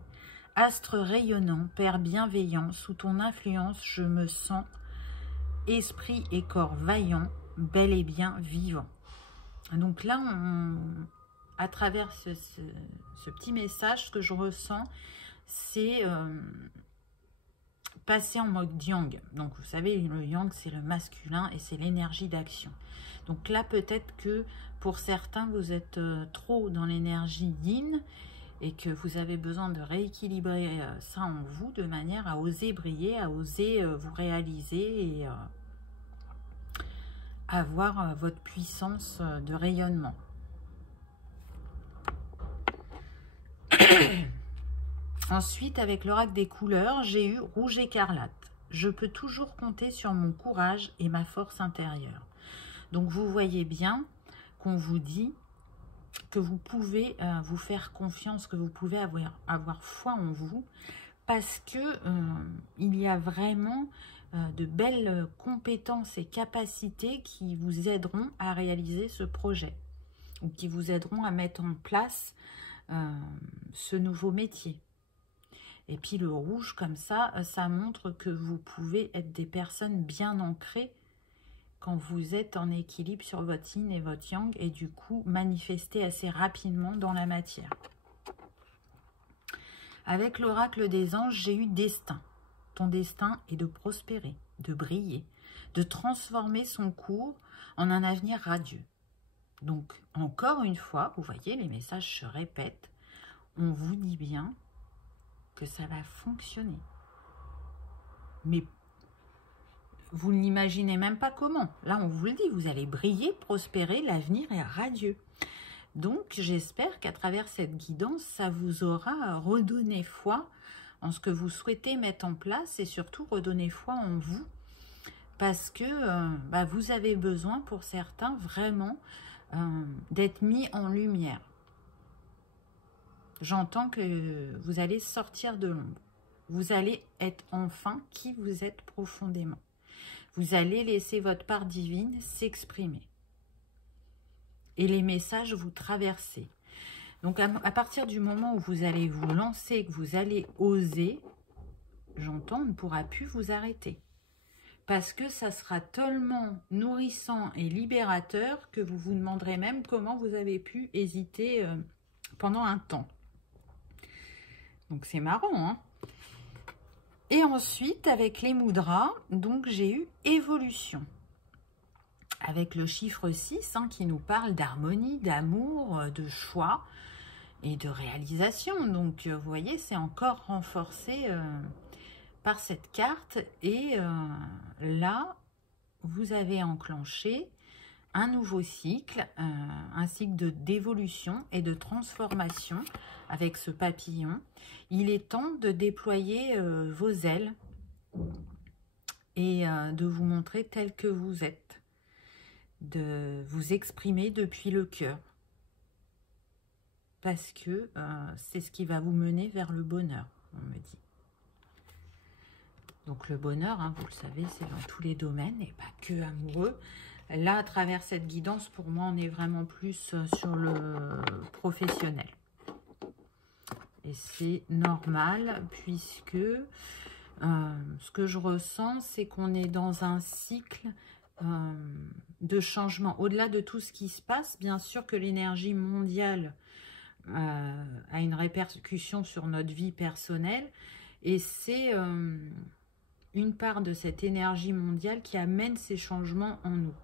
Astre rayonnant, Père bienveillant, sous ton influence, je me sens esprit et corps vaillant, bel et bien vivant. Donc là, à travers ce petit message, ce que je ressens, c'est passer en mode yang. Donc vous savez, le yang, c'est le masculin et c'est l'énergie d'action. Donc là, peut-être que pour certains, vous êtes trop dans l'énergie yin et que vous avez besoin de rééquilibrer ça en vous de manière à oser briller, à oser vous réaliser et avoir votre puissance de rayonnement. Ensuite, avec l'oracle des couleurs, j'ai eu rouge écarlate. Je peux toujours compter sur mon courage et ma force intérieure. Donc, vous voyez bien qu'on vous dit que vous pouvez vous faire confiance, que vous pouvez avoir foi en vous, parce que il y a vraiment de belles compétences et capacités qui vous aideront à réaliser ce projet, ou qui vous aideront à mettre en place ce nouveau métier. Et puis le rouge, comme ça, ça montre que vous pouvez être des personnes bien ancrées quand vous êtes en équilibre sur votre yin et votre yang, et du coup manifester assez rapidement dans la matière. Avec l'oracle des anges, j'ai eu destin. Ton destin est de prospérer, de briller, de transformer son cours en un avenir radieux. Donc, encore une fois, vous voyez, les messages se répètent. On vous dit bien que ça va fonctionner. Mais vous ne l'imaginez même pas comment. Là, on vous le dit, vous allez briller, prospérer, l'avenir est radieux. Donc, j'espère qu'à travers cette guidance, ça vous aura redonné foi en ce que vous souhaitez mettre en place et surtout redonner foi en vous. Parce que vous avez besoin, pour certains, vraiment d'être mis en lumière. J'entends que vous allez sortir de l'ombre. Vous allez être enfin qui vous êtes profondément. Vous allez laisser votre part divine s'exprimer. Et les messages vous traverser. Donc, à partir du moment où vous allez vous lancer, que vous allez oser, j'entends, on ne pourra plus vous arrêter. Parce que ça sera tellement nourrissant et libérateur que vous vous demanderez même comment vous avez pu hésiter pendant un temps. Donc, c'est marrant, hein? Et ensuite, avec les mudras, donc j'ai eu évolution. Avec le chiffre 6 qui nous parle d'harmonie, d'amour, de choix et de réalisation. Donc, vous voyez, c'est encore renforcé par cette carte. Et là, vous avez enclenché un nouveau cycle, un cycle d'évolution et de transformation avec ce papillon. Il est temps de déployer vos ailes et de vous montrer tel que vous êtes, de vous exprimer depuis le cœur, parce que c'est ce qui va vous mener vers le bonheur, on me dit. Donc le bonheur, vous le savez, c'est dans tous les domaines et pas que amoureux. Là, à travers cette guidance, pour moi, on est vraiment plus sur le professionnel. Et c'est normal, puisque ce que je ressens, c'est qu'on est dans un cycle de changement. Au-delà de tout ce qui se passe, bien sûr que l'énergie mondiale a une répercussion sur notre vie personnelle. Et c'est une part de cette énergie mondiale qui amène ces changements en nous.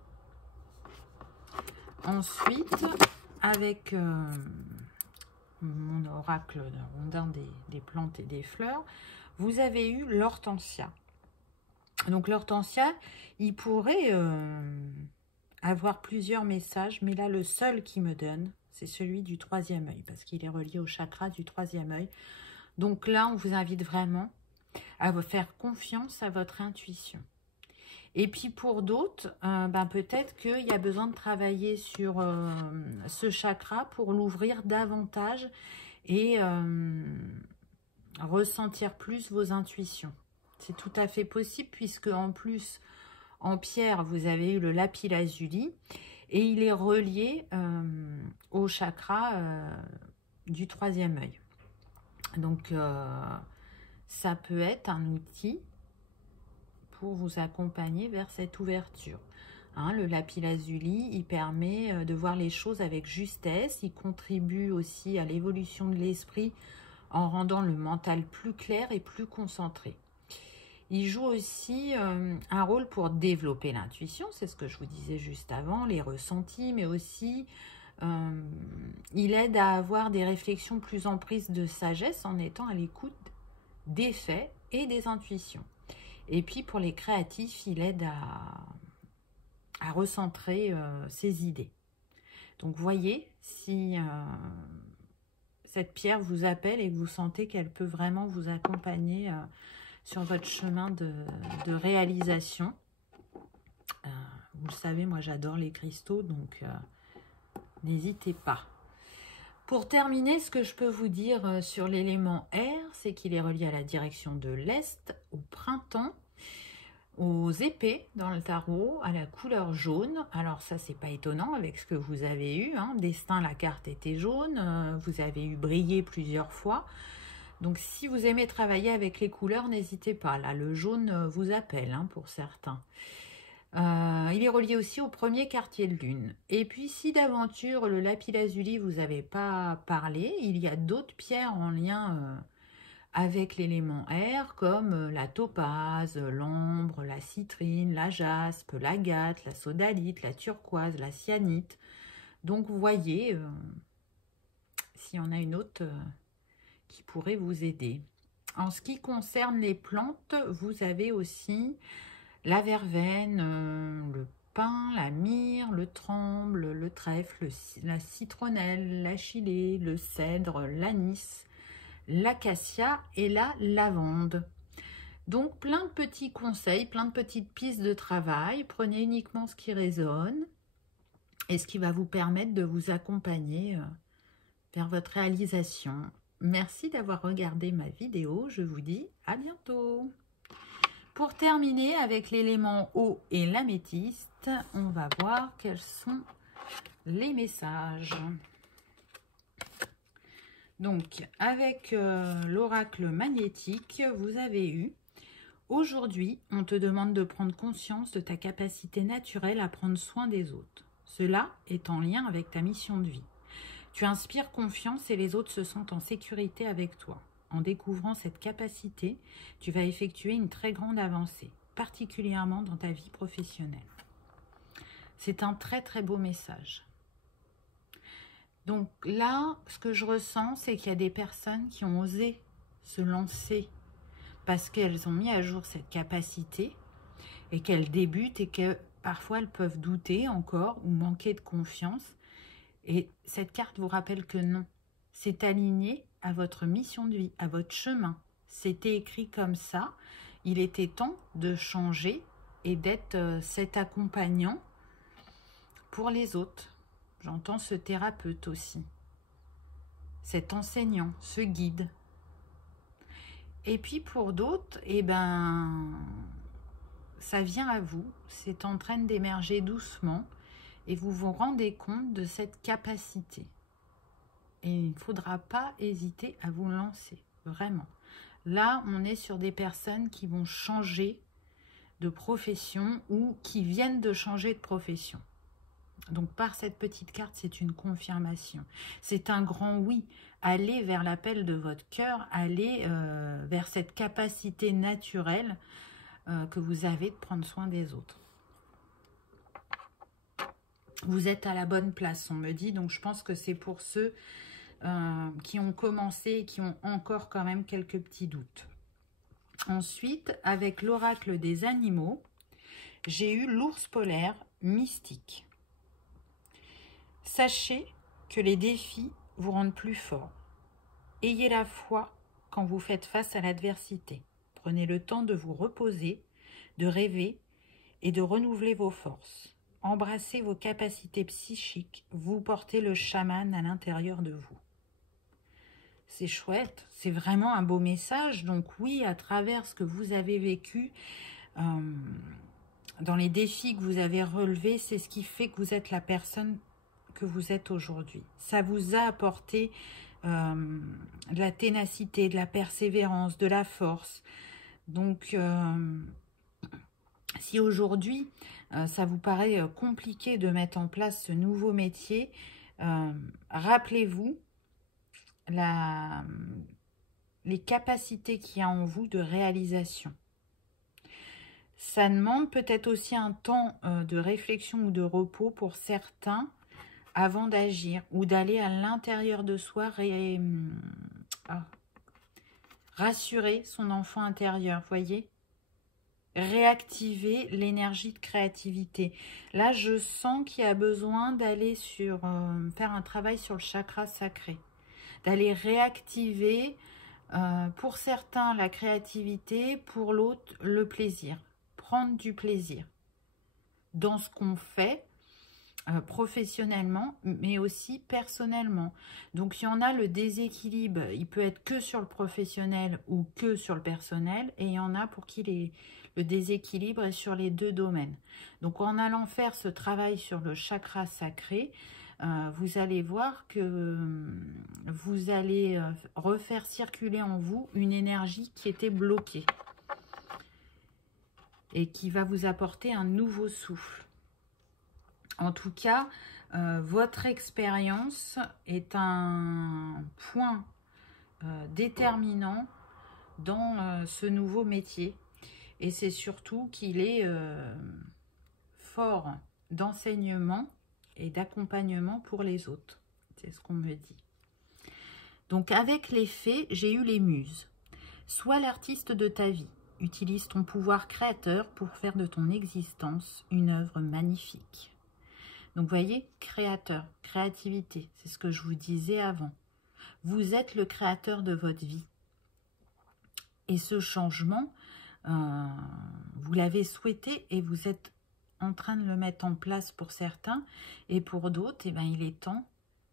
Ensuite, avec mon oracle de rondin des plantes et des fleurs, vous avez eu l'hortensia. Donc l'hortensia, il pourrait avoir plusieurs messages, mais là le seul qui me donne, c'est celui du troisième œil, parce qu'il est relié au chakra du troisième œil. Donc là, on vous invite vraiment à vous faire confiance à votre intuition. Et puis pour d'autres, peut-être qu'il y a besoin de travailler sur ce chakra pour l'ouvrir davantage et ressentir plus vos intuitions. C'est tout à fait possible, puisque en plus, en pierre, vous avez eu le lapis-lazuli et il est relié au chakra du troisième œil. Donc, ça peut être un outil pour vous accompagner vers cette ouverture. Hein, le lapis-lazuli, il permet de voir les choses avec justesse. Il contribue aussi à l'évolution de l'esprit en rendant le mental plus clair et plus concentré. Il joue aussi un rôle pour développer l'intuition, c'est ce que je vous disais juste avant, les ressentis, mais aussi il aide à avoir des réflexions plus emprises de sagesse en étant à l'écoute des faits et des intuitions. Et puis pour les créatifs, il aide à recentrer ses idées. Donc voyez si cette pierre vous appelle et que vous sentez qu'elle peut vraiment vous accompagner sur votre chemin de réalisation. Vous le savez, moi j'adore les cristaux, donc n'hésitez pas. Pour terminer, ce que je peux vous dire sur l'élément air, c'est qu'il est relié à la direction de l'Est, au printemps, aux épées dans le tarot, à la couleur jaune. Alors ça, c'est pas étonnant avec ce que vous avez eu. Hein. Destin, la carte était jaune, vous avez eu briller plusieurs fois. Donc, si vous aimez travailler avec les couleurs, n'hésitez pas. Là, le jaune vous appelle hein, pour certains. Il est relié aussi au premier quartier de lune. Et puis, si d'aventure, le lapis-lazuli, vous n'avez pas parlé, il y a d'autres pierres en lien avec l'élément air, comme la topaze, l'ambre, la citrine, la jaspe, l'agate, la sodalite, la turquoise, la cyanite. Donc, vous voyez, s'il y en a une autre... qui pourrait vous aider. En ce qui concerne les plantes, vous avez aussi la verveine, le pin, la myrrhe, le tremble, le trèfle, la citronnelle, l'achillée, le cèdre, l'anis, l'acacia et la lavande. Donc plein de petits conseils, plein de petites pistes de travail. Prenez uniquement ce qui résonne et ce qui va vous permettre de vous accompagner vers votre réalisation. Merci d'avoir regardé ma vidéo, je vous dis à bientôt. Pour terminer avec l'élément eau et l'améthyste, on va voir quels sont les messages. Donc, avec l'oracle magnétique, vous avez eu « Aujourd'hui, on te demande de prendre conscience de ta capacité naturelle à prendre soin des autres. Cela est en lien avec ta mission de vie. Tu inspires confiance et les autres se sentent en sécurité avec toi. En découvrant cette capacité, tu vas effectuer une très grande avancée, particulièrement dans ta vie professionnelle. » C'est un très très beau message. Donc là, ce que je ressens, c'est qu'il y a des personnes qui ont osé se lancer parce qu'elles ont mis à jour cette capacité et qu'elles débutent et que parfois elles peuvent douter encore ou manquer de confiance. Et cette carte vous rappelle que non, c'est aligné à votre mission de vie, à votre chemin. C'était écrit comme ça. Il était temps de changer et d'être cet accompagnant pour les autres. J'entends ce thérapeute aussi, cet enseignant, ce guide. Et puis pour d'autres, eh ben, ça vient à vous, c'est en train d'émerger doucement. Et vous vous rendez compte de cette capacité. Et il ne faudra pas hésiter à vous lancer, vraiment. Là, on est sur des personnes qui vont changer de profession ou qui viennent de changer de profession. Donc, par cette petite carte, c'est une confirmation. C'est un grand oui. Allez vers l'appel de votre cœur, allez vers cette capacité naturelle que vous avez de prendre soin des autres. Vous êtes à la bonne place, on me dit. Donc, je pense que c'est pour ceux qui ont commencé et qui ont encore quand même quelques petits doutes. Ensuite, avec l'oracle des animaux, j'ai eu l'ours polaire mystique. Sachez que les défis vous rendent plus fort. Ayez la foi quand vous faites face à l'adversité. Prenez le temps de vous reposer, de rêver et de renouveler vos forces. Embrassez vos capacités psychiques, vous portez le chaman à l'intérieur de vous. C'est chouette, c'est vraiment un beau message. Donc oui, à travers ce que vous avez vécu, dans les défis que vous avez relevés, c'est ce qui fait que vous êtes la personne que vous êtes aujourd'hui. Ça vous a apporté de la ténacité, de la persévérance, de la force. Donc, si aujourd'hui, ça vous paraît compliqué de mettre en place ce nouveau métier, rappelez-vous les capacités qu'il y a en vous de réalisation. Ça demande peut-être aussi un temps de réflexion ou de repos pour certains avant d'agir ou d'aller à l'intérieur de soi rassurer son enfant intérieur, voyez, réactiver l'énergie de créativité. Là, je sens qu'il y a besoin d'aller sur faire un travail sur le chakra sacré, d'aller réactiver pour certains la créativité, pour l'autre le plaisir, prendre du plaisir dans ce qu'on fait professionnellement, mais aussi personnellement. Donc, il y en a le déséquilibre, il peut être que sur le professionnel ou que sur le personnel, et il y en a pour qui le déséquilibre est sur les deux domaines. Donc, en allant faire ce travail sur le chakra sacré, vous allez voir que vous allez refaire circuler en vous une énergie qui était bloquée et qui va vous apporter un nouveau souffle. En tout cas, votre expérience est un point déterminant dans ce nouveau métier. Et c'est surtout qu'il est fort d'enseignement et d'accompagnement pour les autres. C'est ce qu'on me dit. Donc, avec les fées, j'ai eu les muses. Sois l'artiste de ta vie. Utilise ton pouvoir créateur pour faire de ton existence une œuvre magnifique. Donc, vous voyez, créateur, créativité, c'est ce que je vous disais avant. Vous êtes le créateur de votre vie. Et ce changement, vous l'avez souhaité et vous êtes en train de le mettre en place pour certains. Et pour d'autres, eh ben, il est temps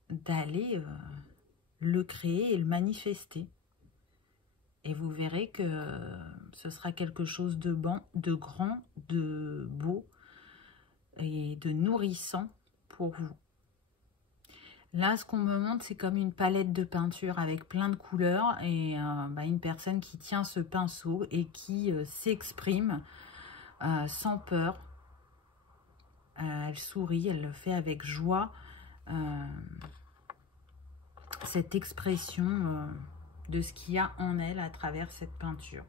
d'aller le créer et le manifester. Et vous verrez que ce sera quelque chose de bon, de grand, de beau, et de nourrissant pour vous. Là, ce qu'on me montre, c'est comme une palette de peinture avec plein de couleurs et une personne qui tient ce pinceau et qui s'exprime sans peur. Elle sourit, elle le fait avec joie. Cette expression de ce qu'il y a en elle à travers cette peinture.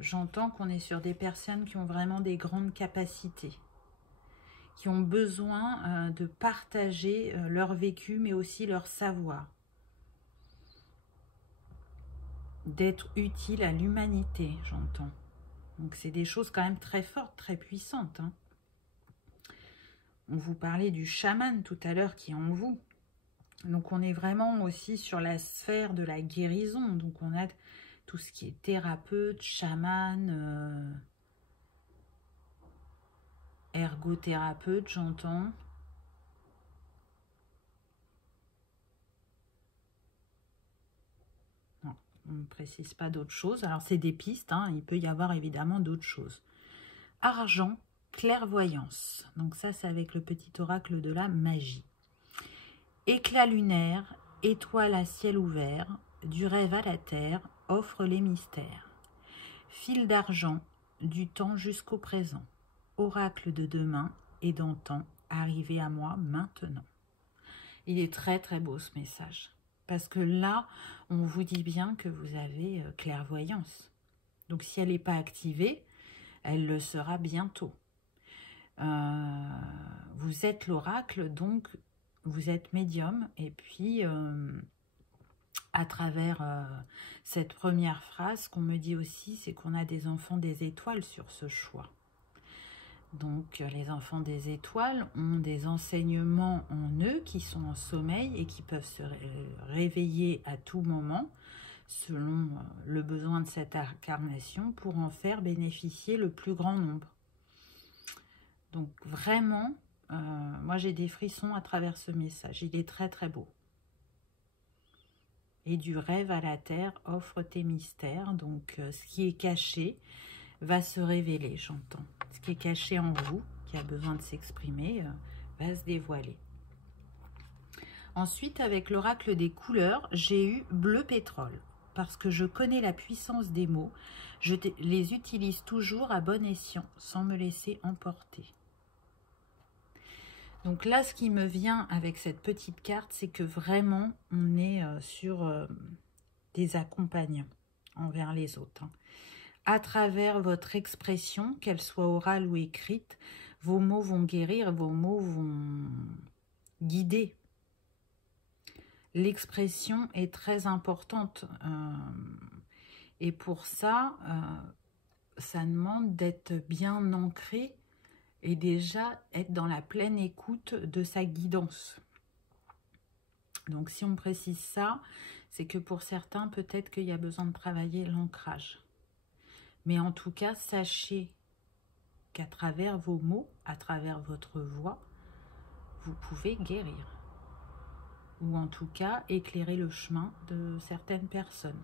J'entends qu'on est sur des personnes qui ont vraiment des grandes capacités, qui ont besoin de partager leur vécu, mais aussi leur savoir, d'être utile à l'humanité, j'entends. Donc c'est des choses quand même très fortes, très puissantes. Hein. On vous parlait du chaman tout à l'heure qui est en vous. Donc on est vraiment aussi sur la sphère de la guérison. Donc on a tout ce qui est thérapeute, chaman, ergothérapeute, j'entends. Non, on ne précise pas d'autres choses. Alors c'est des pistes, hein, il peut y avoir évidemment d'autres choses. Argent, clairvoyance. Donc ça c'est avec le petit oracle de la magie. Éclat lunaire, étoile à ciel ouvert, du rêve à la terre, offre les mystères. Fil d'argent, du temps jusqu'au présent. Oracle de demain et d'antan, arrivé à moi maintenant. Il est très très beau ce message. Parce que là, on vous dit bien que vous avez clairvoyance. Donc si elle n'est pas activée, elle le sera bientôt. Vous êtes l'oracle, donc vous êtes médium. Et puis, à travers cette première phrase, qu'on me dit aussi, c'est qu'on a des enfants des étoiles sur ce choix. Donc, les enfants des étoiles ont des enseignements en eux qui sont en sommeil et qui peuvent se réveiller à tout moment selon le besoin de cette incarnation pour en faire bénéficier le plus grand nombre. Donc, vraiment, moi j'ai des frissons à travers ce message. Il est très très beau. Et du rêve à la terre, offre tes mystères. Donc, ce qui est caché va se révéler, j'entends. Ce qui est caché en vous, qui a besoin de s'exprimer, va se dévoiler. Ensuite, avec l'oracle des couleurs, j'ai eu bleu pétrole. Parce que je connais la puissance des mots, je les utilise toujours à bon escient, sans me laisser emporter. Donc là, ce qui me vient avec cette petite carte, c'est que vraiment, on est sur des accompagnants envers les autres. À travers votre expression, qu'elle soit orale ou écrite, vos mots vont guérir, vos mots vont guider. L'expression est très importante et pour ça, ça demande d'être bien ancré et déjà être dans la pleine écoute de sa guidance. Donc si on précise ça, c'est que pour certains, peut-être qu'il y a besoin de travailler l'ancrage. Mais en tout cas, sachez qu'à travers vos mots, à travers votre voix, vous pouvez guérir. Ou en tout cas, éclairer le chemin de certaines personnes.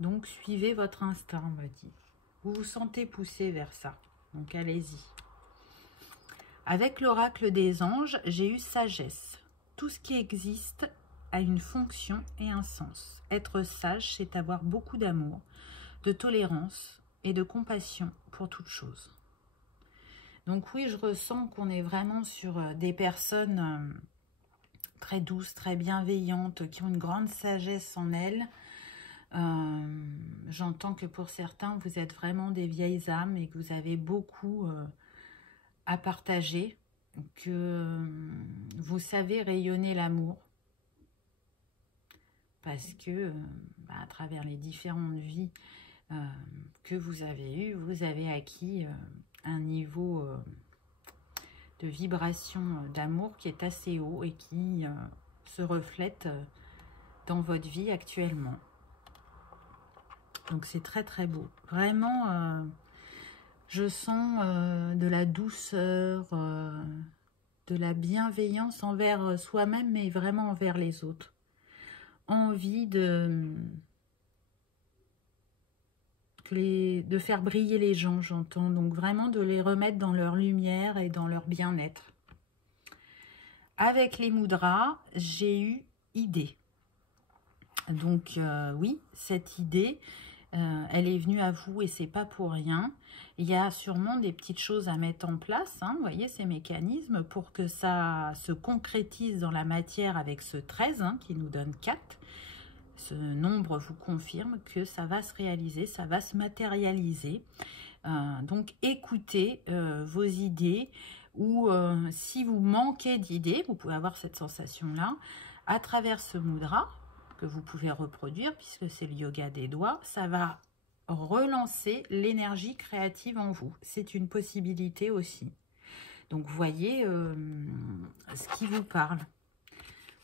Donc, suivez votre instinct, on me dit. Vous vous sentez poussé vers ça. Donc, allez-y. Avec l'oracle des anges, j'ai eu sagesse. Tout ce qui existe a une fonction et un sens. Être sage, c'est avoir beaucoup d'amour, de tolérance et de compassion pour toute chose. Donc oui, je ressens qu'on est vraiment sur des personnes très douces, très bienveillantes, qui ont une grande sagesse en elles. J'entends que pour certains, vous êtes vraiment des vieilles âmes et que vous avez beaucoup à partager, que vous savez rayonner l'amour. Parce que à travers les différentes vies que vous avez eues, vous avez acquis un niveau de vibration d'amour qui est assez haut et qui se reflète dans votre vie actuellement. Donc c'est très très beau. Vraiment, je sens de la douceur, de la bienveillance envers soi-même, mais vraiment envers les autres. Envie de faire briller les gens, j'entends. Donc vraiment de les remettre dans leur lumière et dans leur bien-être. Avec les mudras, j'ai eu idée. Donc oui, cette idée, elle est venue à vous et c'est pas pour rien. Il y a sûrement des petites choses à mettre en place, hein, vous voyez, ces mécanismes, pour que ça se concrétise dans la matière avec ce 13, hein, qui nous donne 4. Ce nombre vous confirme que ça va se réaliser, ça va se matérialiser. Donc écoutez vos idées, ou si vous manquez d'idées, vous pouvez avoir cette sensation-là, à travers ce mudra, que vous pouvez reproduire, puisque c'est le yoga des doigts, ça va relancer l'énergie créative en vous. C'est une possibilité aussi. Donc, voyez ce qui vous parle.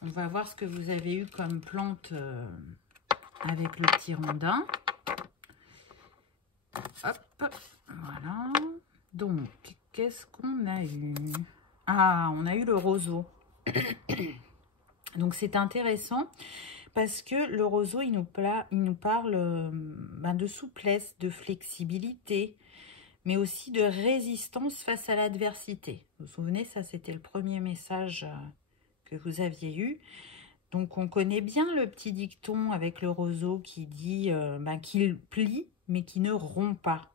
On va voir ce que vous avez eu comme plante avec le petit rondin. Hop, voilà. Donc, qu'est-ce qu'on a eu? Ah, on a eu le roseau. Donc, c'est intéressant. Parce que le roseau, il nous parle de souplesse, de flexibilité, mais aussi de résistance face à l'adversité. Vous vous souvenez, ça c'était le premier message que vous aviez eu. Donc on connaît bien le petit dicton avec le roseau qui dit qu'il plie, mais qui ne rompt pas.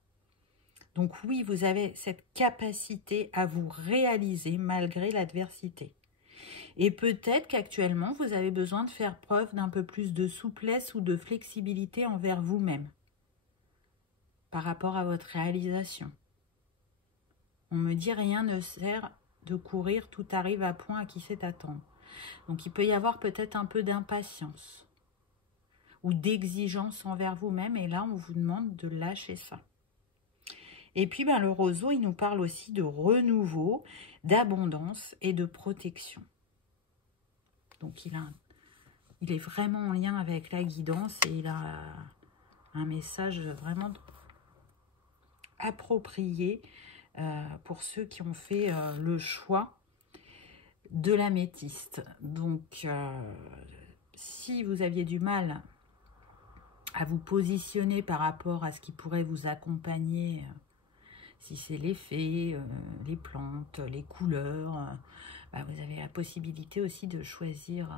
Donc oui, vous avez cette capacité à vous réaliser malgré l'adversité. Et peut-être qu'actuellement, vous avez besoin de faire preuve d'un peu plus de souplesse ou de flexibilité envers vous-même par rapport à votre réalisation. On me dit rien ne sert de courir, tout arrive à point à qui sait attendre. Donc il peut y avoir peut-être un peu d'impatience ou d'exigence envers vous-même et là on vous demande de lâcher ça. Et puis le roseau, il nous parle aussi de renouveau, d'abondance et de protection. Donc, il est vraiment en lien avec la guidance et il a un message vraiment approprié pour ceux qui ont fait le choix de l'améthyste. Donc, si vous aviez du mal à vous positionner par rapport à ce qui pourrait vous accompagner, si c'est les fées, les plantes, les couleurs, vous avez la possibilité aussi de choisir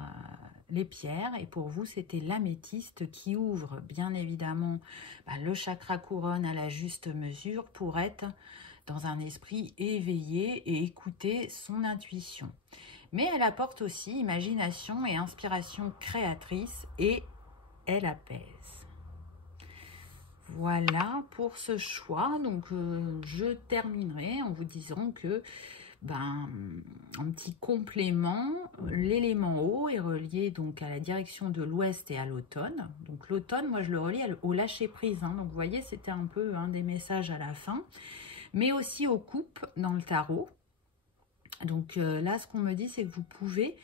les pierres. Et pour vous, c'était l'améthyste qui ouvre bien évidemment le chakra couronne à la juste mesure pour être dans un esprit éveillé et écouter son intuition. Mais elle apporte aussi imagination et inspiration créatrice et elle apaise. Voilà pour ce choix. Donc je terminerai en vous disant que un petit complément, l'élément eau est relié donc à la direction de l'ouest et à l'automne. Donc l'automne, moi je le relie au lâcher prise, hein. Donc vous voyez, c'était un peu un des messages à la fin, mais aussi aux coupes dans le tarot. Donc là, ce qu'on me dit, c'est que vous pouvez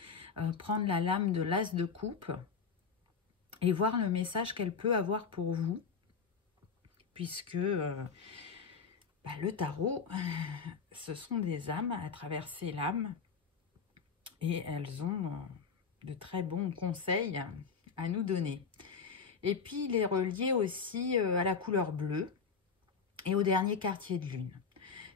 prendre la lame de l'as de coupe et voir le message qu'elle peut avoir pour vous, puisque le tarot, ce sont des âmes à travers ces lames et elles ont de très bons conseils à nous donner. Et puis, il est relié aussi à la couleur bleue et au dernier quartier de lune.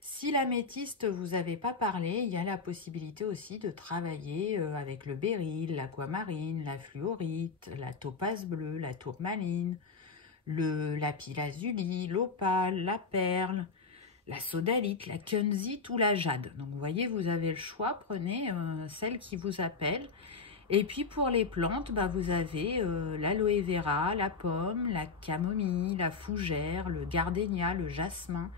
Si l'améthyste vous avait pas parlé, il y a la possibilité aussi de travailler avec le béryl, l'aquamarine, la fluorite, la topaze bleue, la tourmaline, le lapis-lazuli, l'opale, la perle, la sodalite, la kunzite ou la jade. Donc vous voyez, vous avez le choix, prenez celle qui vous appelle. Et puis pour les plantes, vous avez l'aloe vera, la pomme, la camomille, la fougère, le gardénia, le jasmin,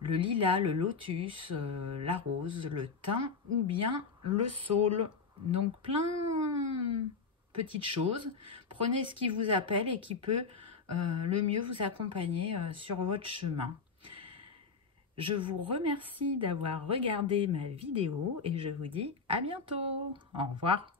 le lilas, le lotus, la rose, le thym ou bien le saule. Donc plein de petites choses. Prenez ce qui vous appelle et qui peut le mieux vous accompagner sur votre chemin. Je vous remercie d'avoir regardé ma vidéo et je vous dis à bientôt. Au revoir.